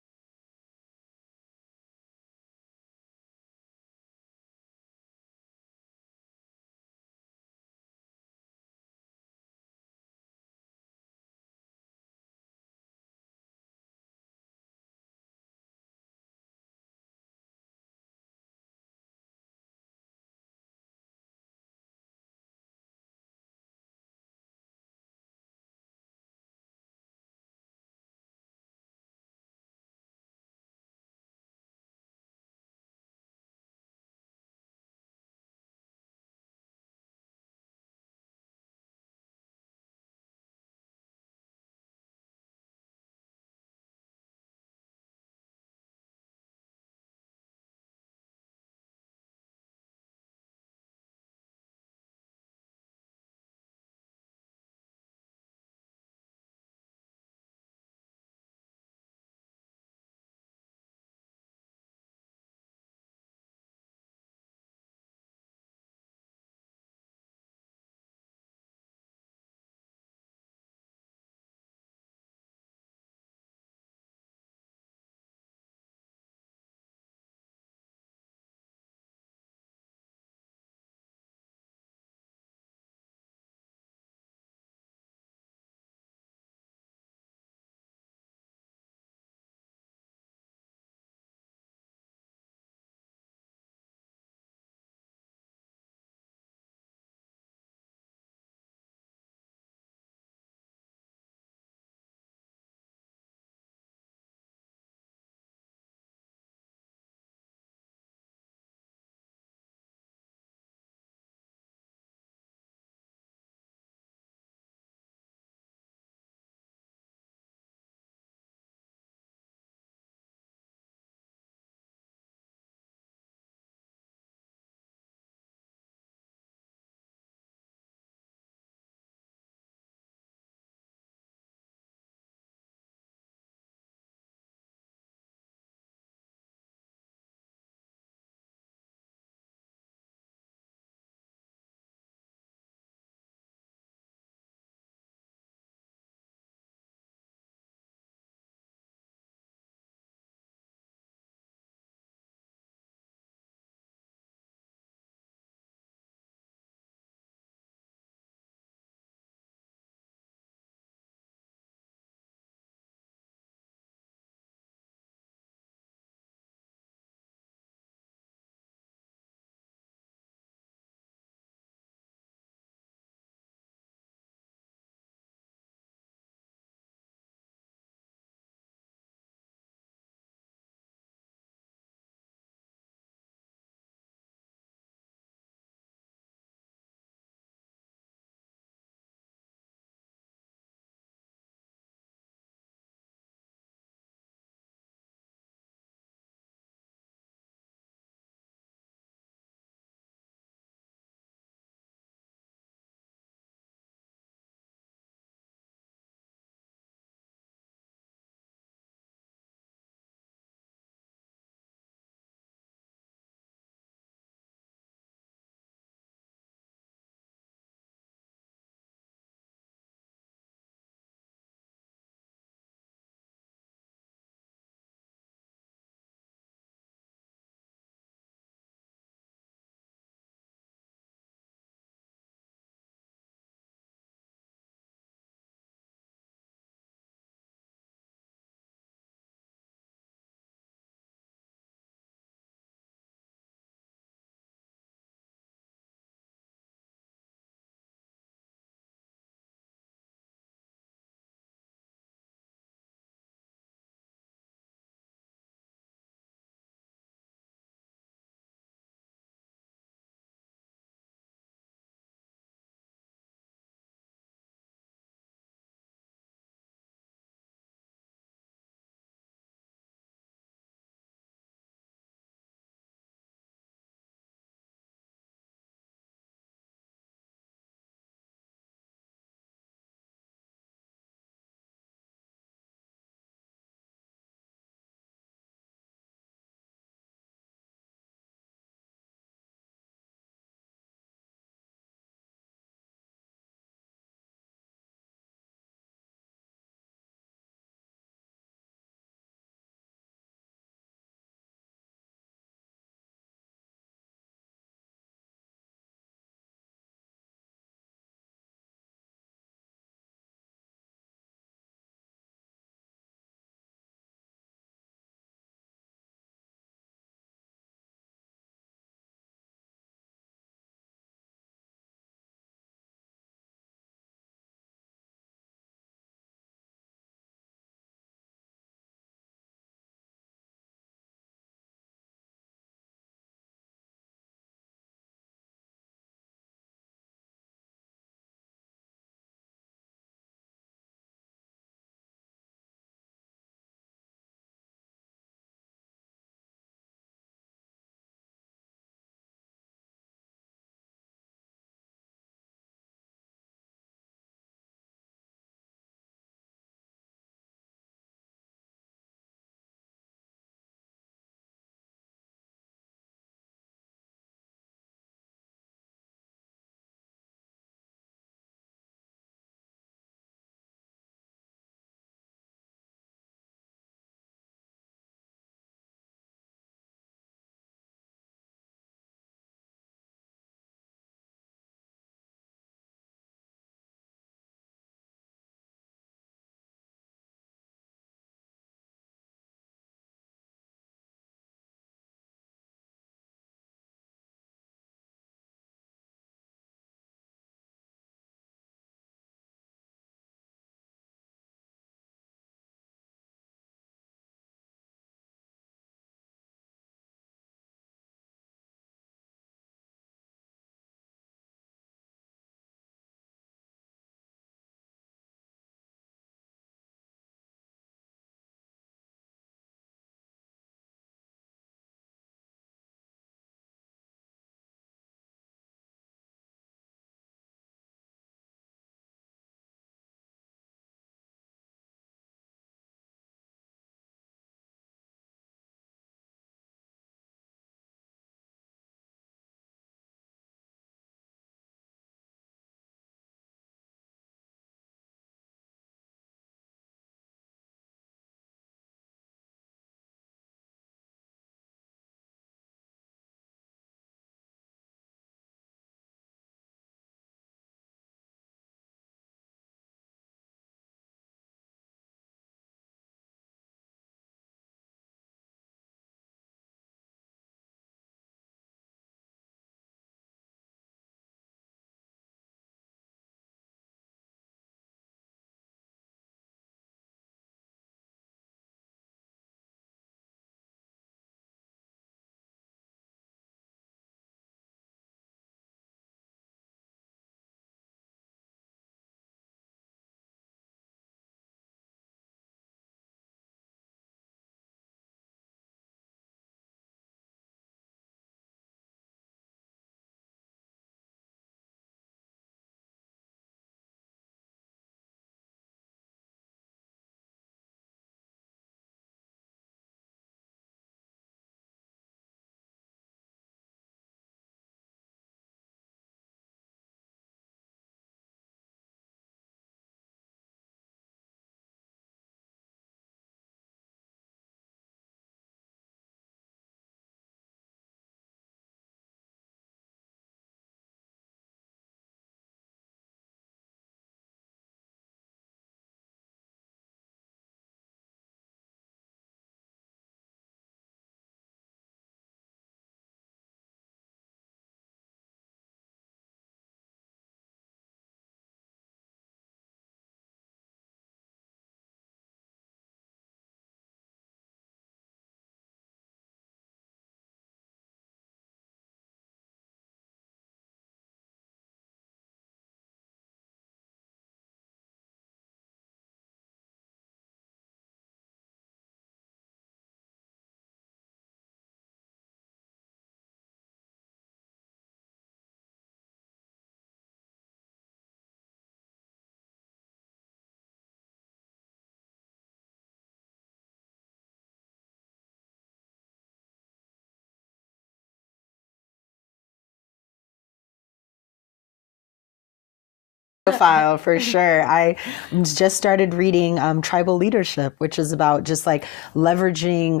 Profile for sure. I just started reading Tribal Leadership, which is about just like leveraging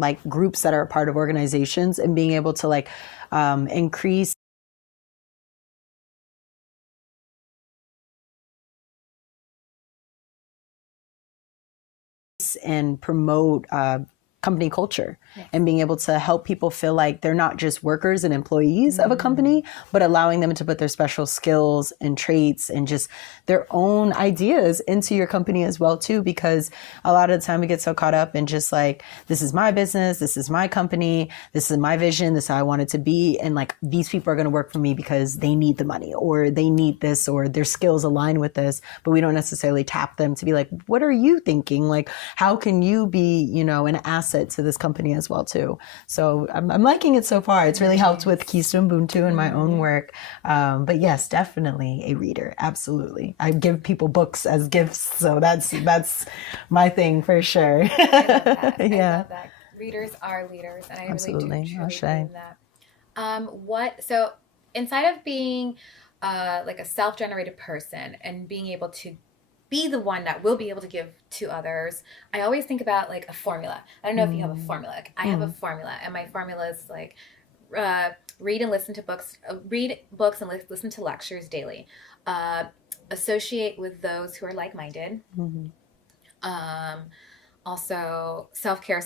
like groups that are a part of organizations and being able to like increase and promote company culture. Yes. And being able to help people feel like they're not just workers and employees of a company, but allowing them to put their special skills and traits and just their own ideas into your company as well too, because a lot of the time we get so caught up in just like, this is my business, this is my company, this is my vision, this is how I want it to be, and like these people are going to work for me because they need the money or they need this or their skills align with this, but we don't necessarily tap them to be like, what are you thinking? Like, how can you be, you know, an asset to this company as well too? So I'm liking it so far. It's really helped with Keystone Ubuntu and my own work. But yes, definitely a reader. Absolutely. I give people books as gifts. So that's my thing for sure. I love that. Yeah. I love that. Readers are leaders. And I Absolutely. really do truly Ashe. believe that. So inside of being like a self-generated person and being able to be the one that will be able to give to others, I always think about like a formula. I don't know if you have a formula. Like, I have a formula, and my formula is like read and listen to books, read books and listen to lectures daily. Associate with those who are like-minded. Also self-care,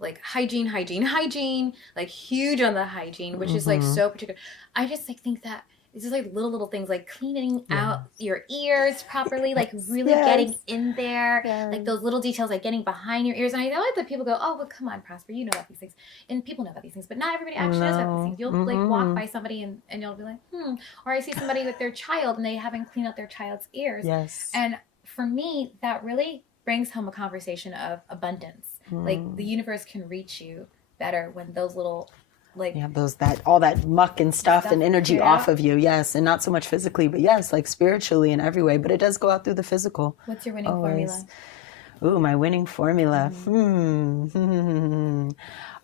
like hygiene, like huge on the hygiene, which is like so particular. I just like think that it's just like little things, like cleaning out your ears properly, like really getting in there, like those little details, like getting behind your ears. And I know that people go, oh, well, come on, Prosper, you know about these things. And people know about these things, but not everybody actually knows about these things. You'll like walk by somebody and you'll be like, Or I see somebody with their child and they haven't cleaned out their child's ears. Yes. And for me, that really brings home a conversation of abundance. Like the universe can reach you better when those little like all that muck and stuff and energy off of you. Yes. And not so much physically, but yes, like spiritually in every way, but it does go out through the physical. What's your winning formula? Ooh, my winning formula.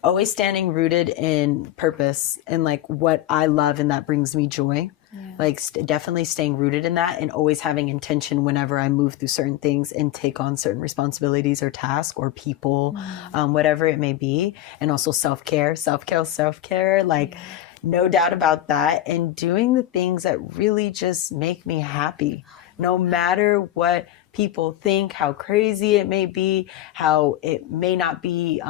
Always standing rooted in purpose and like what I love and that brings me joy. Like definitely staying rooted in that and always having intention whenever I move through certain things and take on certain responsibilities or tasks or people, whatever it may be. And also self-care, like no doubt about that. And doing the things that really just make me happy, no matter what people think, how crazy it may be, how it may not be,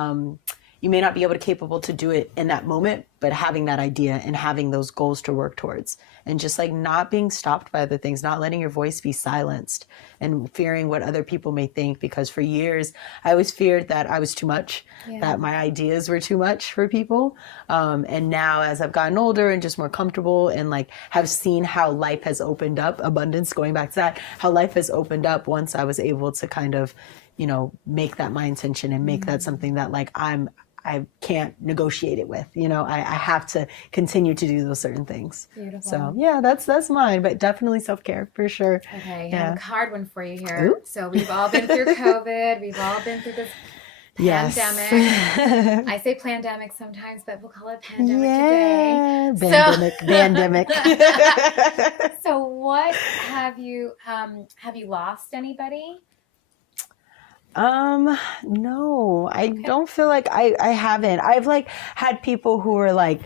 you may not be capable to do it in that moment, but having that idea and having those goals to work towards and just like not being stopped by other things, not letting your voice be silenced and fearing what other people may think. Because for years, I always feared that I was too much, that my ideas were too much for people. And now as I've gotten older and just more comfortable and like have seen how life has opened up, abundance, going back to that, how life has opened up once I was able to kind of, you know, make that my intention and make that something that like I can't negotiate it with, you know, I have to continue to do those certain things. Beautiful. So yeah, that's mine, but definitely self-care for sure. Okay. I have a hard one for you here. Ooh. So we've all been through COVID. We've all been through this pandemic. I say pandemic sometimes, but we'll call it pandemic today. Pandemic. So what have you lost anybody? No, I don't feel like I haven't. I've like had people who were like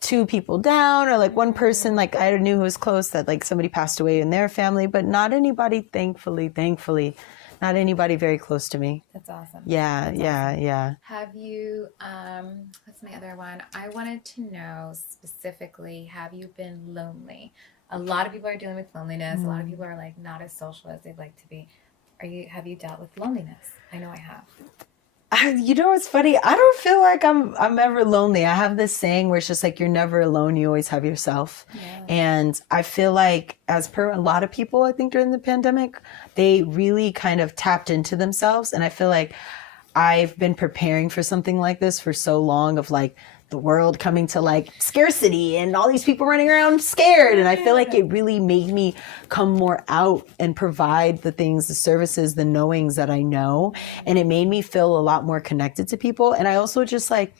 2 people down or like one person like I knew who was close that like somebody passed away in their family, but not anybody, thankfully, not anybody very close to me. That's awesome. Yeah. Have you, what's my other one? I wanted to know specifically, have you been lonely? A lot of people are dealing with loneliness. A lot of people are like not as social as they'd like to be. Have you dealt with loneliness? I know I have. You know what's funny? I don't feel like I'm ever lonely. I have this saying where it's just like you're never alone. You always have yourself. Yeah. And I feel like as per a lot of people, I think during the pandemic, they really kind of tapped into themselves. And I feel like I've been preparing for something like this for so long of like the world coming to like scarcity and all these people running around scared. And I feel like it really made me come more out and provide the things, the services, the knowings that I know. And it made me feel a lot more connected to people. And I also just like,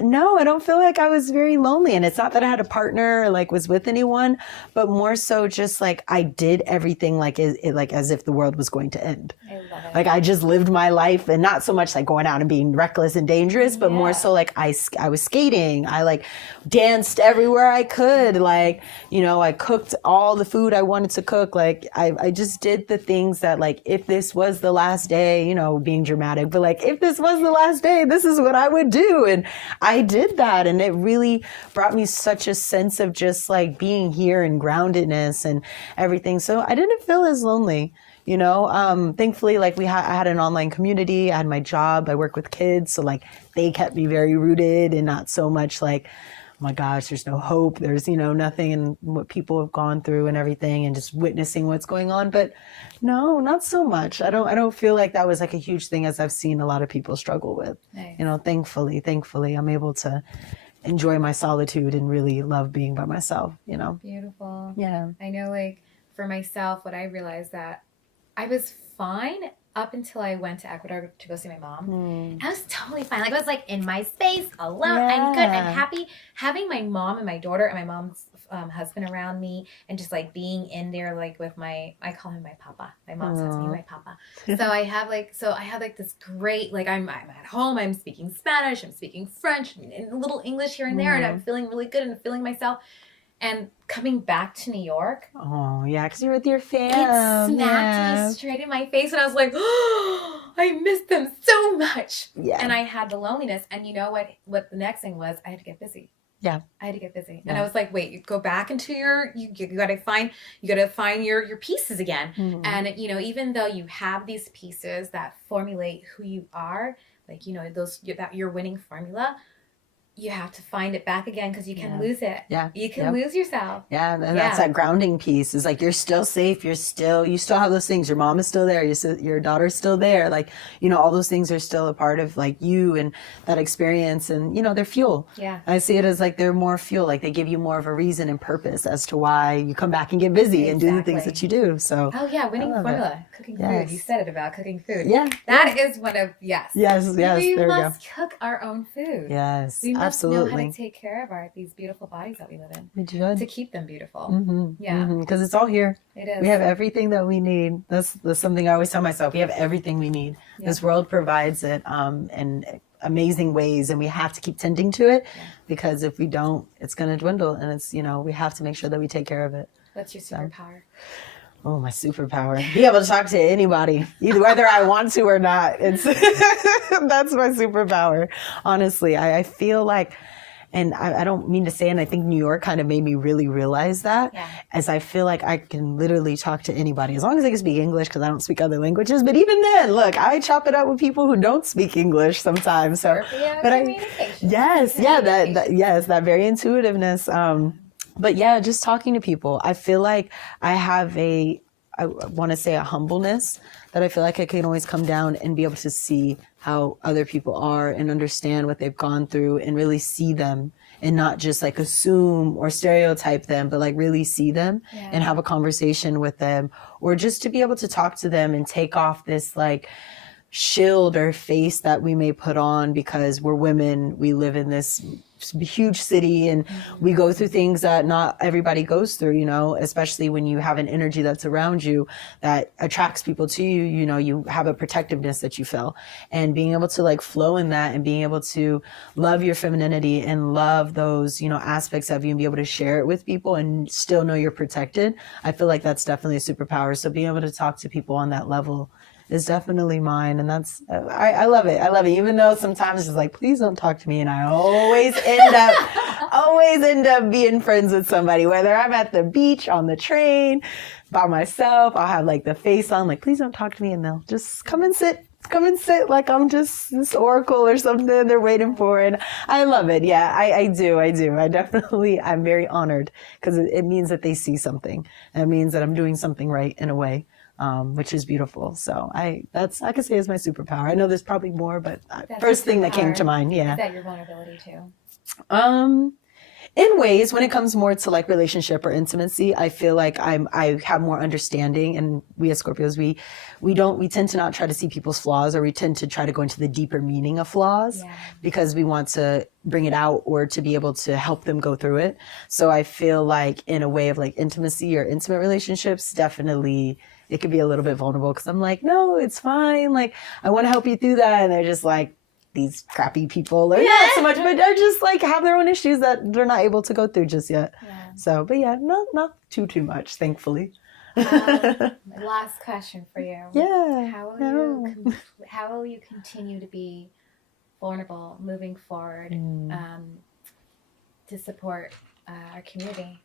No, I don't feel like I was very lonely. And it's not that I had a partner or like was with anyone, but more so just like I did everything like like as if the world was going to end. I love it. Like I just lived my life, and not so much like going out and being reckless and dangerous, but more so like I was skating. I like danced everywhere I could. Like, you know, I cooked all the food I wanted to cook. Like I just did the things that like, if this was the last day, you know, being dramatic, but like if this was the last day, this is what I would do. And I did that. And it really brought me such a sense of just like being here and groundedness and everything. So I didn't feel as lonely. You know, thankfully, like I had an online community, I had my job, I work with kids. So like they kept me very rooted and not so much like, oh my gosh, there's no hope. There's, you know, nothing in what people have gone through and everything and just witnessing what's going on. But no, not so much. I don't feel like that was like a huge thing, as I've seen a lot of people struggle with. Nice. You know, thankfully, I'm able to enjoy my solitude and really love being by myself, you know? Beautiful. Yeah. I know, like, for myself, what I realized that I was fine up until I went to Ecuador to go see my mom. I was totally fine. Like, I was like in my space, alone. I'm good. I'm happy. Having my mom and my daughter and my mom's husband around me, and just like being in there, like with I call him my papa. My mom says to me, my papa. So I have like this great, like I'm at home. I'm speaking Spanish. I'm speaking French, and a little English here and there, and I'm feeling really good and feeling myself. And coming back to New York. Oh, yeah, because you're with your fam. It smacked me straight in my face, and I was like, oh, I miss them so much. Yeah. And I had the loneliness. And you know what the next thing was? I had to get busy. Yeah. I had to get busy. Yeah. And I was like, wait, you go back into you gotta find your pieces again. Mm-hmm. And, you know, even though you have these pieces that formulate who you are, like, you know, that your winning formula, you have to find it back again, because you can lose it. Yeah. You can lose yourself. Yeah. And that's that grounding piece. Is like, you're still safe. You still have those things. Your mom is still there. Your daughter's still there. Like, you know, all those things are still a part of like you and that experience, and, you know, they're fuel. Yeah. I see it as like, they're more fuel. Like they give you more of a reason and purpose as to why you come back and get busy and do the things that you do. So. Oh yeah. Winning formula. Cooking food. You said it about cooking food. Yeah. That is one of, Yes. We there must cook our own food. Yes. We must absolutely. know how to take care of these beautiful bodies that we live in. We should. To keep them beautiful. Mm-hmm. Yeah. Because it's all here. It is. We have everything that we need. That's something I always tell myself. We have everything we need. Yeah. This world provides it in amazing ways, and we have to keep tending to it, because if we don't, it's going to dwindle, and it's, you know, we have to make sure that we take care of it. What's your superpower? Oh, my superpower. Be able to talk to anybody, either whether I want to or not. It's that's my superpower. Honestly, I feel like, and I don't mean to say, and I think New York kind of made me really realize that, as I feel like I can literally talk to anybody, as long as I can speak English, because I don't speak other languages. But even then, look, I chop it up with people who don't speak English sometimes. So, but that very intuitiveness. But yeah, just talking to people. I feel like I have I want to say a humbleness, that I feel like I can always come down and be able to see how other people are and understand what they've gone through, and really see them, and not just like assume or stereotype them, but like really see them and have a conversation with them, or just to be able to talk to them and take off this like shield or face that we may put on because we're women. We live in this huge city, and we go through things that not everybody goes through, you know, especially when you have an energy that's around you that attracts people to you. You know, you have a protectiveness that you feel, and being able to like flow in that, and being able to love your femininity and love those, you know, aspects of you, and be able to share it with people and still know you're protected. I feel like that's definitely a superpower. So being able to talk to people on that level is definitely mine. And that's, I love it. I love it. Even though sometimes it's like, please don't talk to me. And I always end up being friends with somebody, whether I'm at the beach, on the train, by myself. I'll have like the face on, like, please don't talk to me. And they'll just come and sit like I'm just this oracle or something they're waiting for. And I love it. Yeah, I do. I'm very honored, because it means that they see something. And it means that I'm doing something right in a way. Which is beautiful. So I could say is my superpower. I know there's probably more, but first thing that came to mind. Yeah. Is that your vulnerability too? In ways, when it comes more to like relationship or intimacy, I feel like I have more understanding, and we as Scorpios, we tend to not try to see people's flaws, or we tend to try to go into the deeper meaning of flaws because we want to bring it out or to be able to help them go through it. So I feel like in a way of like intimacy or intimate relationships, definitely it could be a little bit vulnerable because I'm like, no, it's fine. Like, I want to help you through that. And they're just like, these crappy people, or not so much, but they're just like have their own issues that they're not able to go through just yet. So, but yeah, not too much, thankfully. Last question for you. Yeah. How will you continue to be vulnerable moving forward to support our community?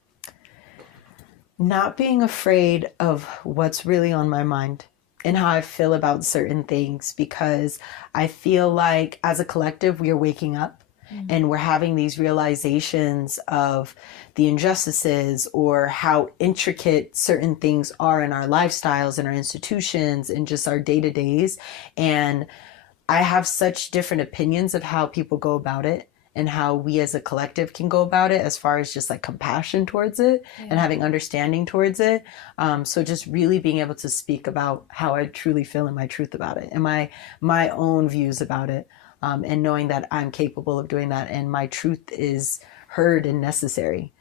Not being afraid of what's really on my mind and how I feel about certain things, because I feel like as a collective, we are waking up and we're having these realizations of the injustices or how intricate certain things are in our lifestyles and our institutions and just our day-to-days. And I have such different opinions of how people go about it and how we as a collective can go about it, as far as just like compassion towards it and having understanding towards it. So just really being able to speak about how I truly feel and my truth about it and my own views about it. And knowing that I'm capable of doing that and my truth is heard and necessary.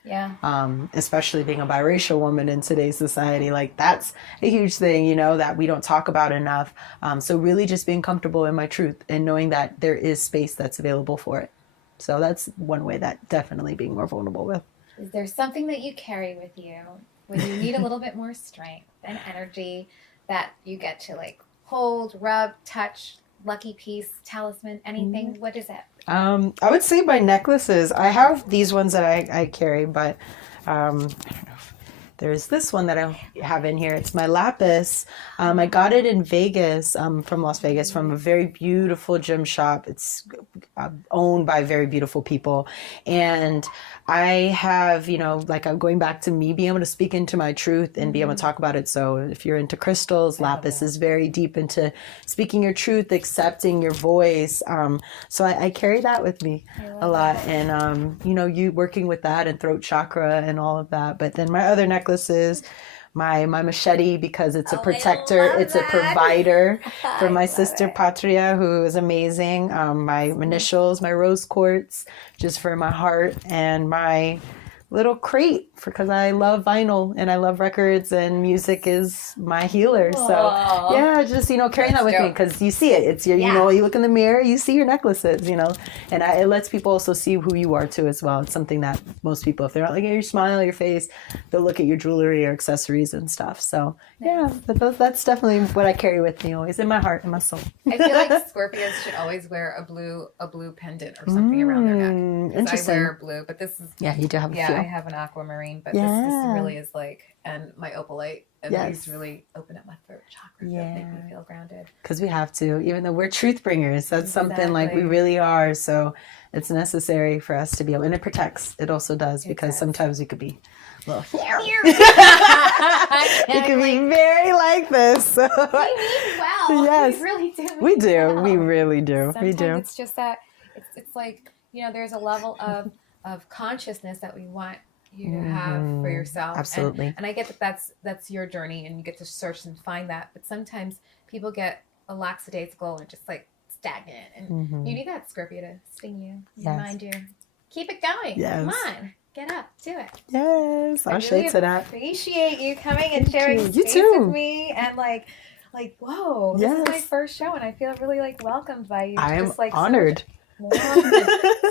Especially being a biracial woman in today's society, like that's a huge thing, you know, that we don't talk about enough. So really just being comfortable in my truth and knowing that there is space that's available for it. So that's one way that definitely being more vulnerable with. Is there something that you carry with you when you need a little bit more strength and energy that you get to like hold, rub, touch, lucky piece, talisman, anything? What is it? I would say my necklaces. I have these ones that I carry, but I don't know if there's this one that I have in here. It's my lapis. I got it in Vegas, from Las Vegas, from a very beautiful gem shop. It's owned by very beautiful people. And I have, you know, like I'm going back to me being able to speak into my truth and be able to talk about it. So if you're into crystals, lapis is very deep into speaking your truth, accepting your voice. So I carry that with me a lot. And, you know, you working with that and throat chakra and all of that. But then my other necklaces, my machete, because it's a protector, it's a provider for my sister Patria, who is amazing. My initials, my rose quartz, just for my heart, and my little crate because I love vinyl and I love records and music is my healer. So yeah, just, you know, carrying that with me because you see it. It's your, you know, you look in the mirror, you see your necklaces, you know, and it lets people also see who you are too as well. It's something that most people, if they're not looking at your smile, your face, they'll look at your jewelry or accessories and stuff. So yeah, that's definitely what I carry with me always in my heart and my soul. I feel like Scorpios should always wear a blue pendant or something around their neck. Interesting. I wear blue, but this is you do have a few. I have an aquamarine, but this really is like, and my opalite, and these really open up my throat chakra, make me feel grounded. Because we have to, even though we're truth bringers, that's something like we really are. So it's necessary for us to be able, and it protects. It also does because sometimes we could be a little. It can be very like this. So. We mean well. Yes, we really do. We do. Well. We really do. Sometimes we do. It's just that it's like, you know, there's a level of consciousness that we want you to have for yourself. Absolutely. And I get that that's your journey and you get to search and find that. But sometimes people get a lackadaisical and just like stagnant. And you need that Scorpio to sting you, remind you. Keep it going. Yes. Come on. Get up. Do it. Yes. I'll I shade to that. Appreciate you coming and sharing you. space with me and like whoa, this is my first show and I feel really like welcomed by you. I am just, like, honored.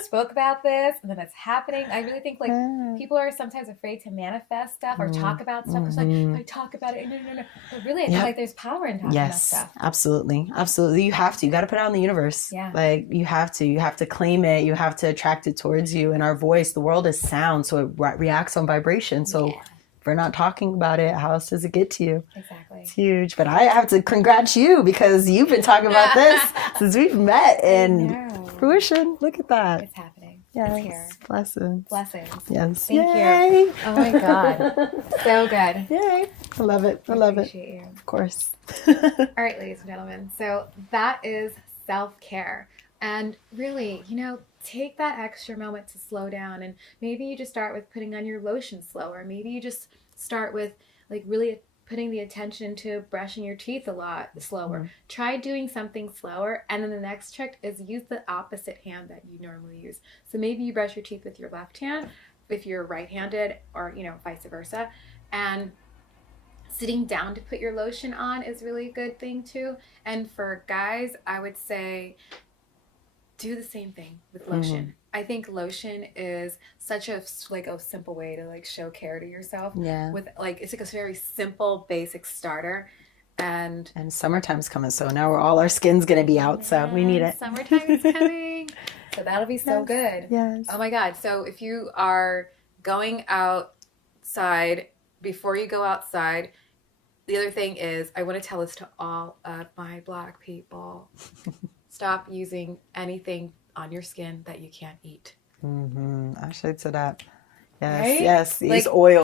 Spoke about this and then it's happening. I really think like people are sometimes afraid to manifest stuff or talk about stuff. It's like, if I talk about it, no. But really, I feel like there's power in talking about stuff. Absolutely. You have to. You got to put it out in the universe. Yeah. Like you have to claim it. You have to attract it towards you. And our voice, the world is sound, so it reacts on vibration. So if we're not talking about it, how else does it get to you? Exactly. It's huge. But I have to congrats you because you've been talking about this since we've met and fruition. Look at that. It's happening. Yes. It's here. Blessings. Yes. Thank you. you. Oh my God. So good. Yay. I love it. I love it. Appreciate you. Of course. All right, ladies and gentlemen. So that is self-care. And really, take that extra moment to slow down. And maybe you just start with putting on your lotion slower. Maybe you just start with like really putting the attention to brushing your teeth a lot slower. Mm-hmm. Try doing something slower. And then the next trick is use the opposite hand that you normally use. So maybe you brush your teeth with your left hand if you're right-handed, or vice versa. And sitting down to put your lotion on is really a good thing too. And for guys, I would say do the same thing with lotion. Mm-hmm. I think lotion is such a simple way to like show care to yourself. Yeah. With it's like a very simple basic starter. And summertime's coming, so now all our skin's gonna be out, so we need it. Summertime is coming. So that'll be so good. Yes. Oh my God. So if you are going outside, before you go outside, the other thing is, I want to tell this to all of my Black people. Stop using anything on your skin that you can't eat. Mm-hmm. I should say that. Yes, Right? yes. Use oil.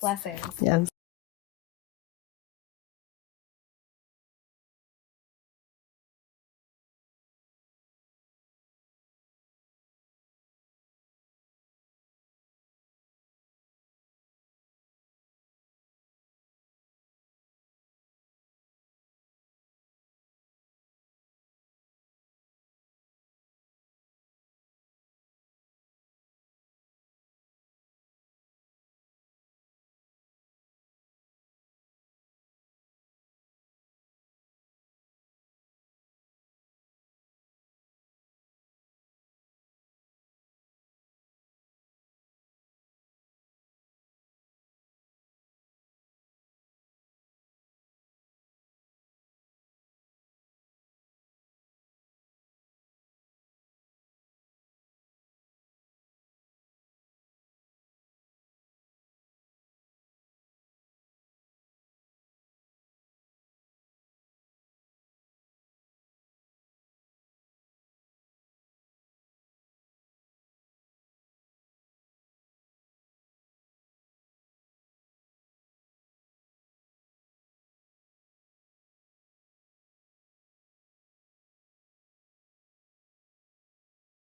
Blessings. Yes.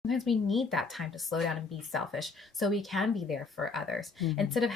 Sometimes we need that time to slow down and be selfish so we can be there for others. Mm-hmm. Instead of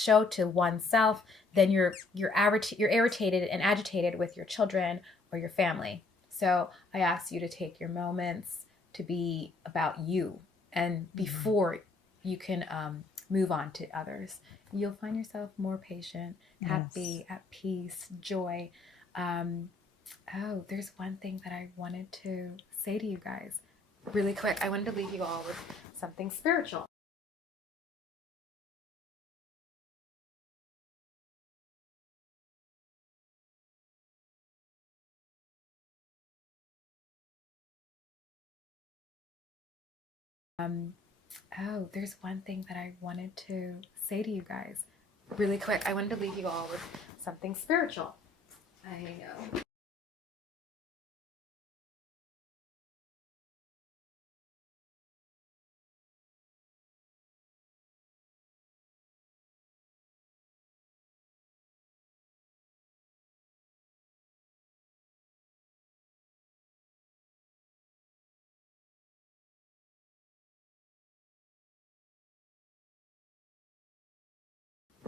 show to oneself, then you're irritated and agitated with your children or your family. So I ask you to take your moments to be about you, and before you can move on to others, you'll find yourself more patient, happy, at peace, joy. Oh, there's one thing that I wanted to say to you guys really quick. I wanted to leave you all with something spiritual. Oh, there's one thing that I wanted to say to you guys really quick. I wanted to leave you all with something spiritual. I know.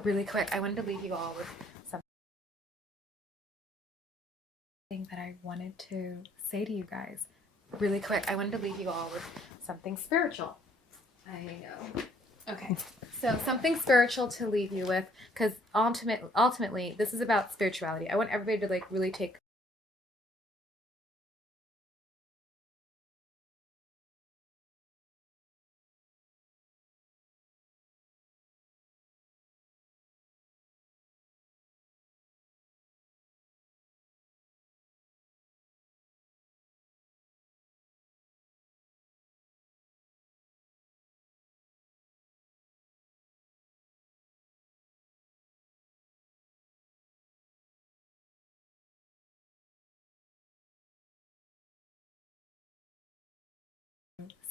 Really quick, I wanted to leave you all with something that I wanted to say to you guys really quick. I wanted to leave you all with something spiritual. I know. Okay, so something spiritual to leave you with, because ultimately, this is about spirituality. I want everybody to like really take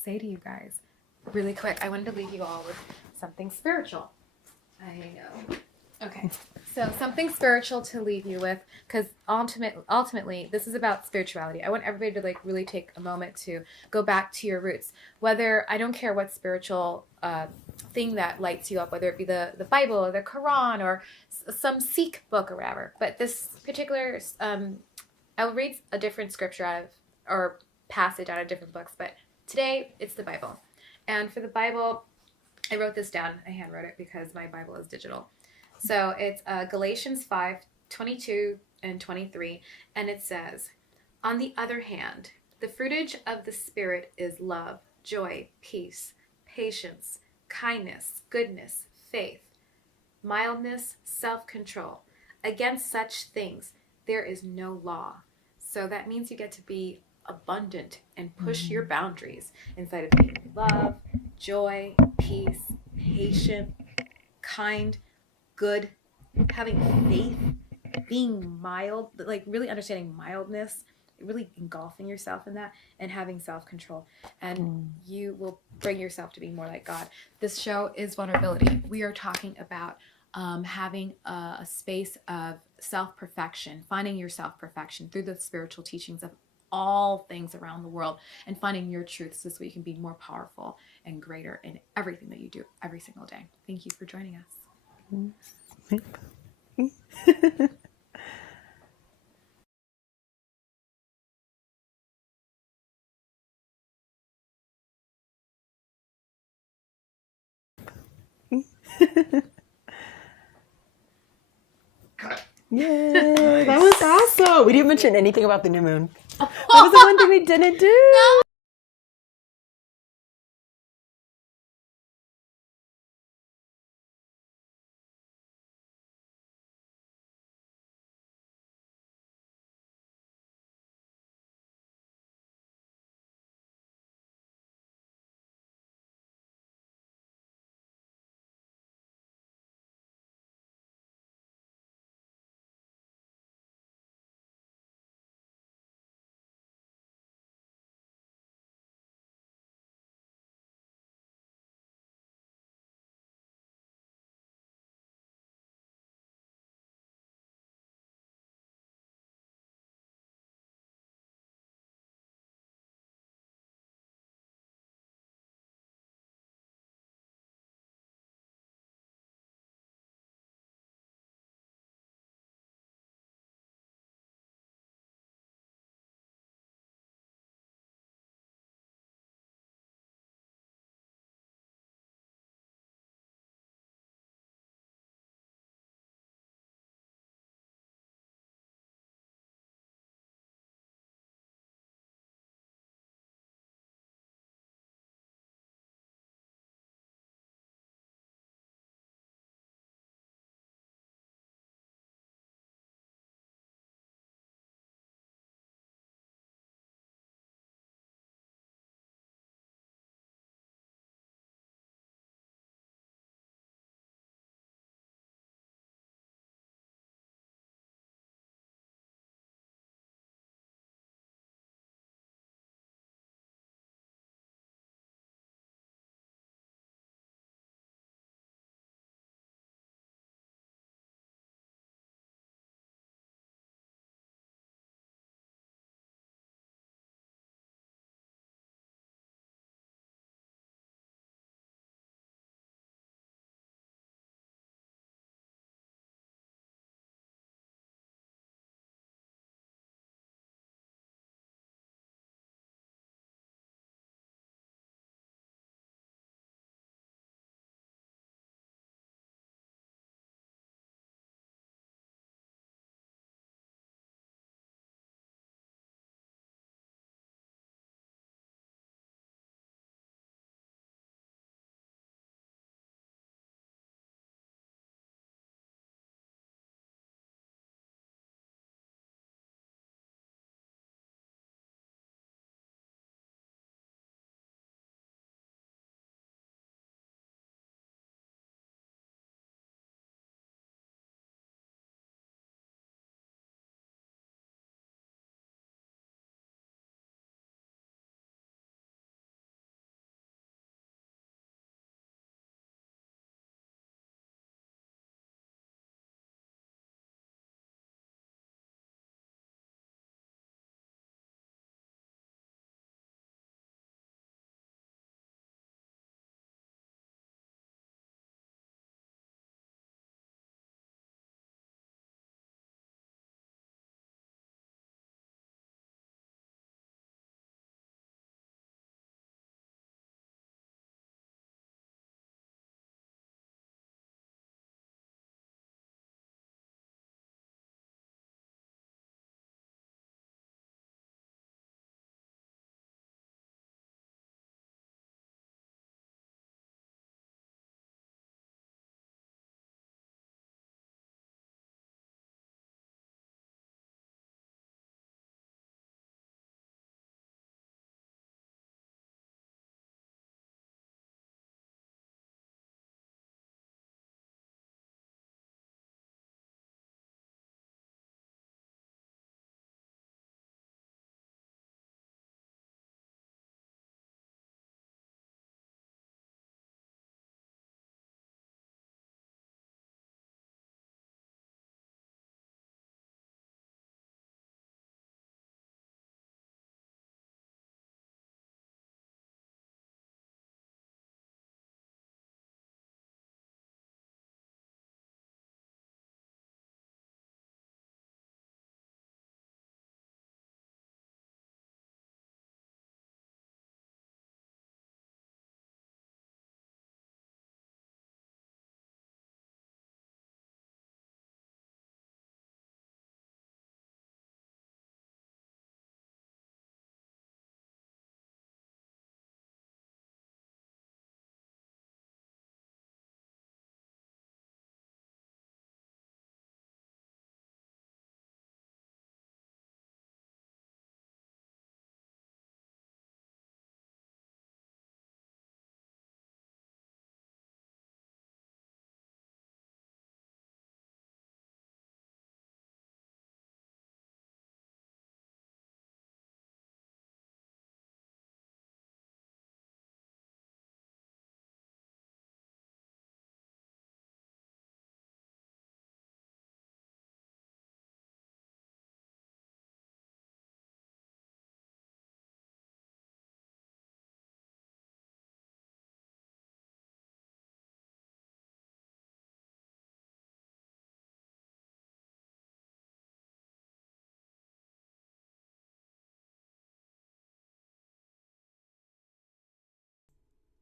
say to you guys really quick. I wanted to leave you all with something spiritual. I know. Okay, so something spiritual to leave you with, because ultimately, this is about spirituality. I want everybody to like really take a moment to go back to your roots. Whether, I don't care what spiritual thing that lights you up, whether it be the Bible or the Quran or some Sikh book or whatever. But this particular, I will read a different scripture out of, or passage out of different books, but today it's the Bible. And for the Bible, I wrote this down. I handwrote it because my Bible is digital. So it's Galatians 5:22 and 23, and it says, "On the other hand, the fruitage of the Spirit is love, joy, peace, patience, kindness, goodness, faith, mildness, self-control. Against such things there is no law." So that means you get to be abundant and push your boundaries inside of being love, joy, peace, patient, kind, good, having faith, being mild, like really understanding mildness, really engulfing yourself in that, and having self-control. And you will bring yourself to be more like God. This show is vulnerability. We are talking about having a space of self-perfection, finding your self-perfection through the spiritual teachings of all things around the world, and finding your truths so you can be more powerful and greater in everything that you do every single day. Thank you for joining us. Yay, Nice. that was awesome. We didn't mention anything about the new moon. That was the one thing we didn't do. No.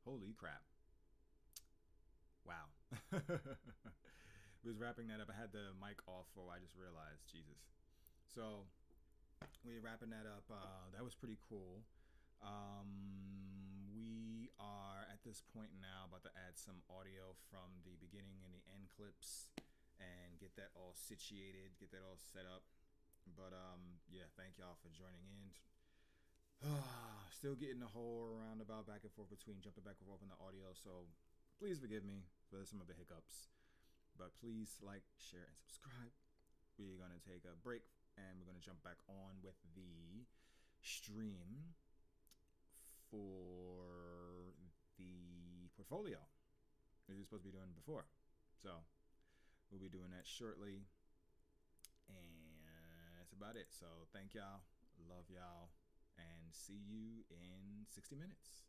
Holy crap. Wow. Was wrapping that up. I had the mic off for I just realized. Jesus. So we're wrapping that up. That was pretty cool. We are at this point now about to add some audio from the beginning and the end clips and get that all situated, get that all set up. But yeah, thank y'all for joining in. Still getting the whole roundabout back and forth between jumping back and forth in the audio, so please forgive me for some of the hiccups. But please like, share, and subscribe. We're going to take a break and we're going to jump back on with the stream for the portfolio as we were supposed to be doing before. So we'll be doing that shortly. And that's about it. So thank y'all. Love y'all. And see you in 60 minutes.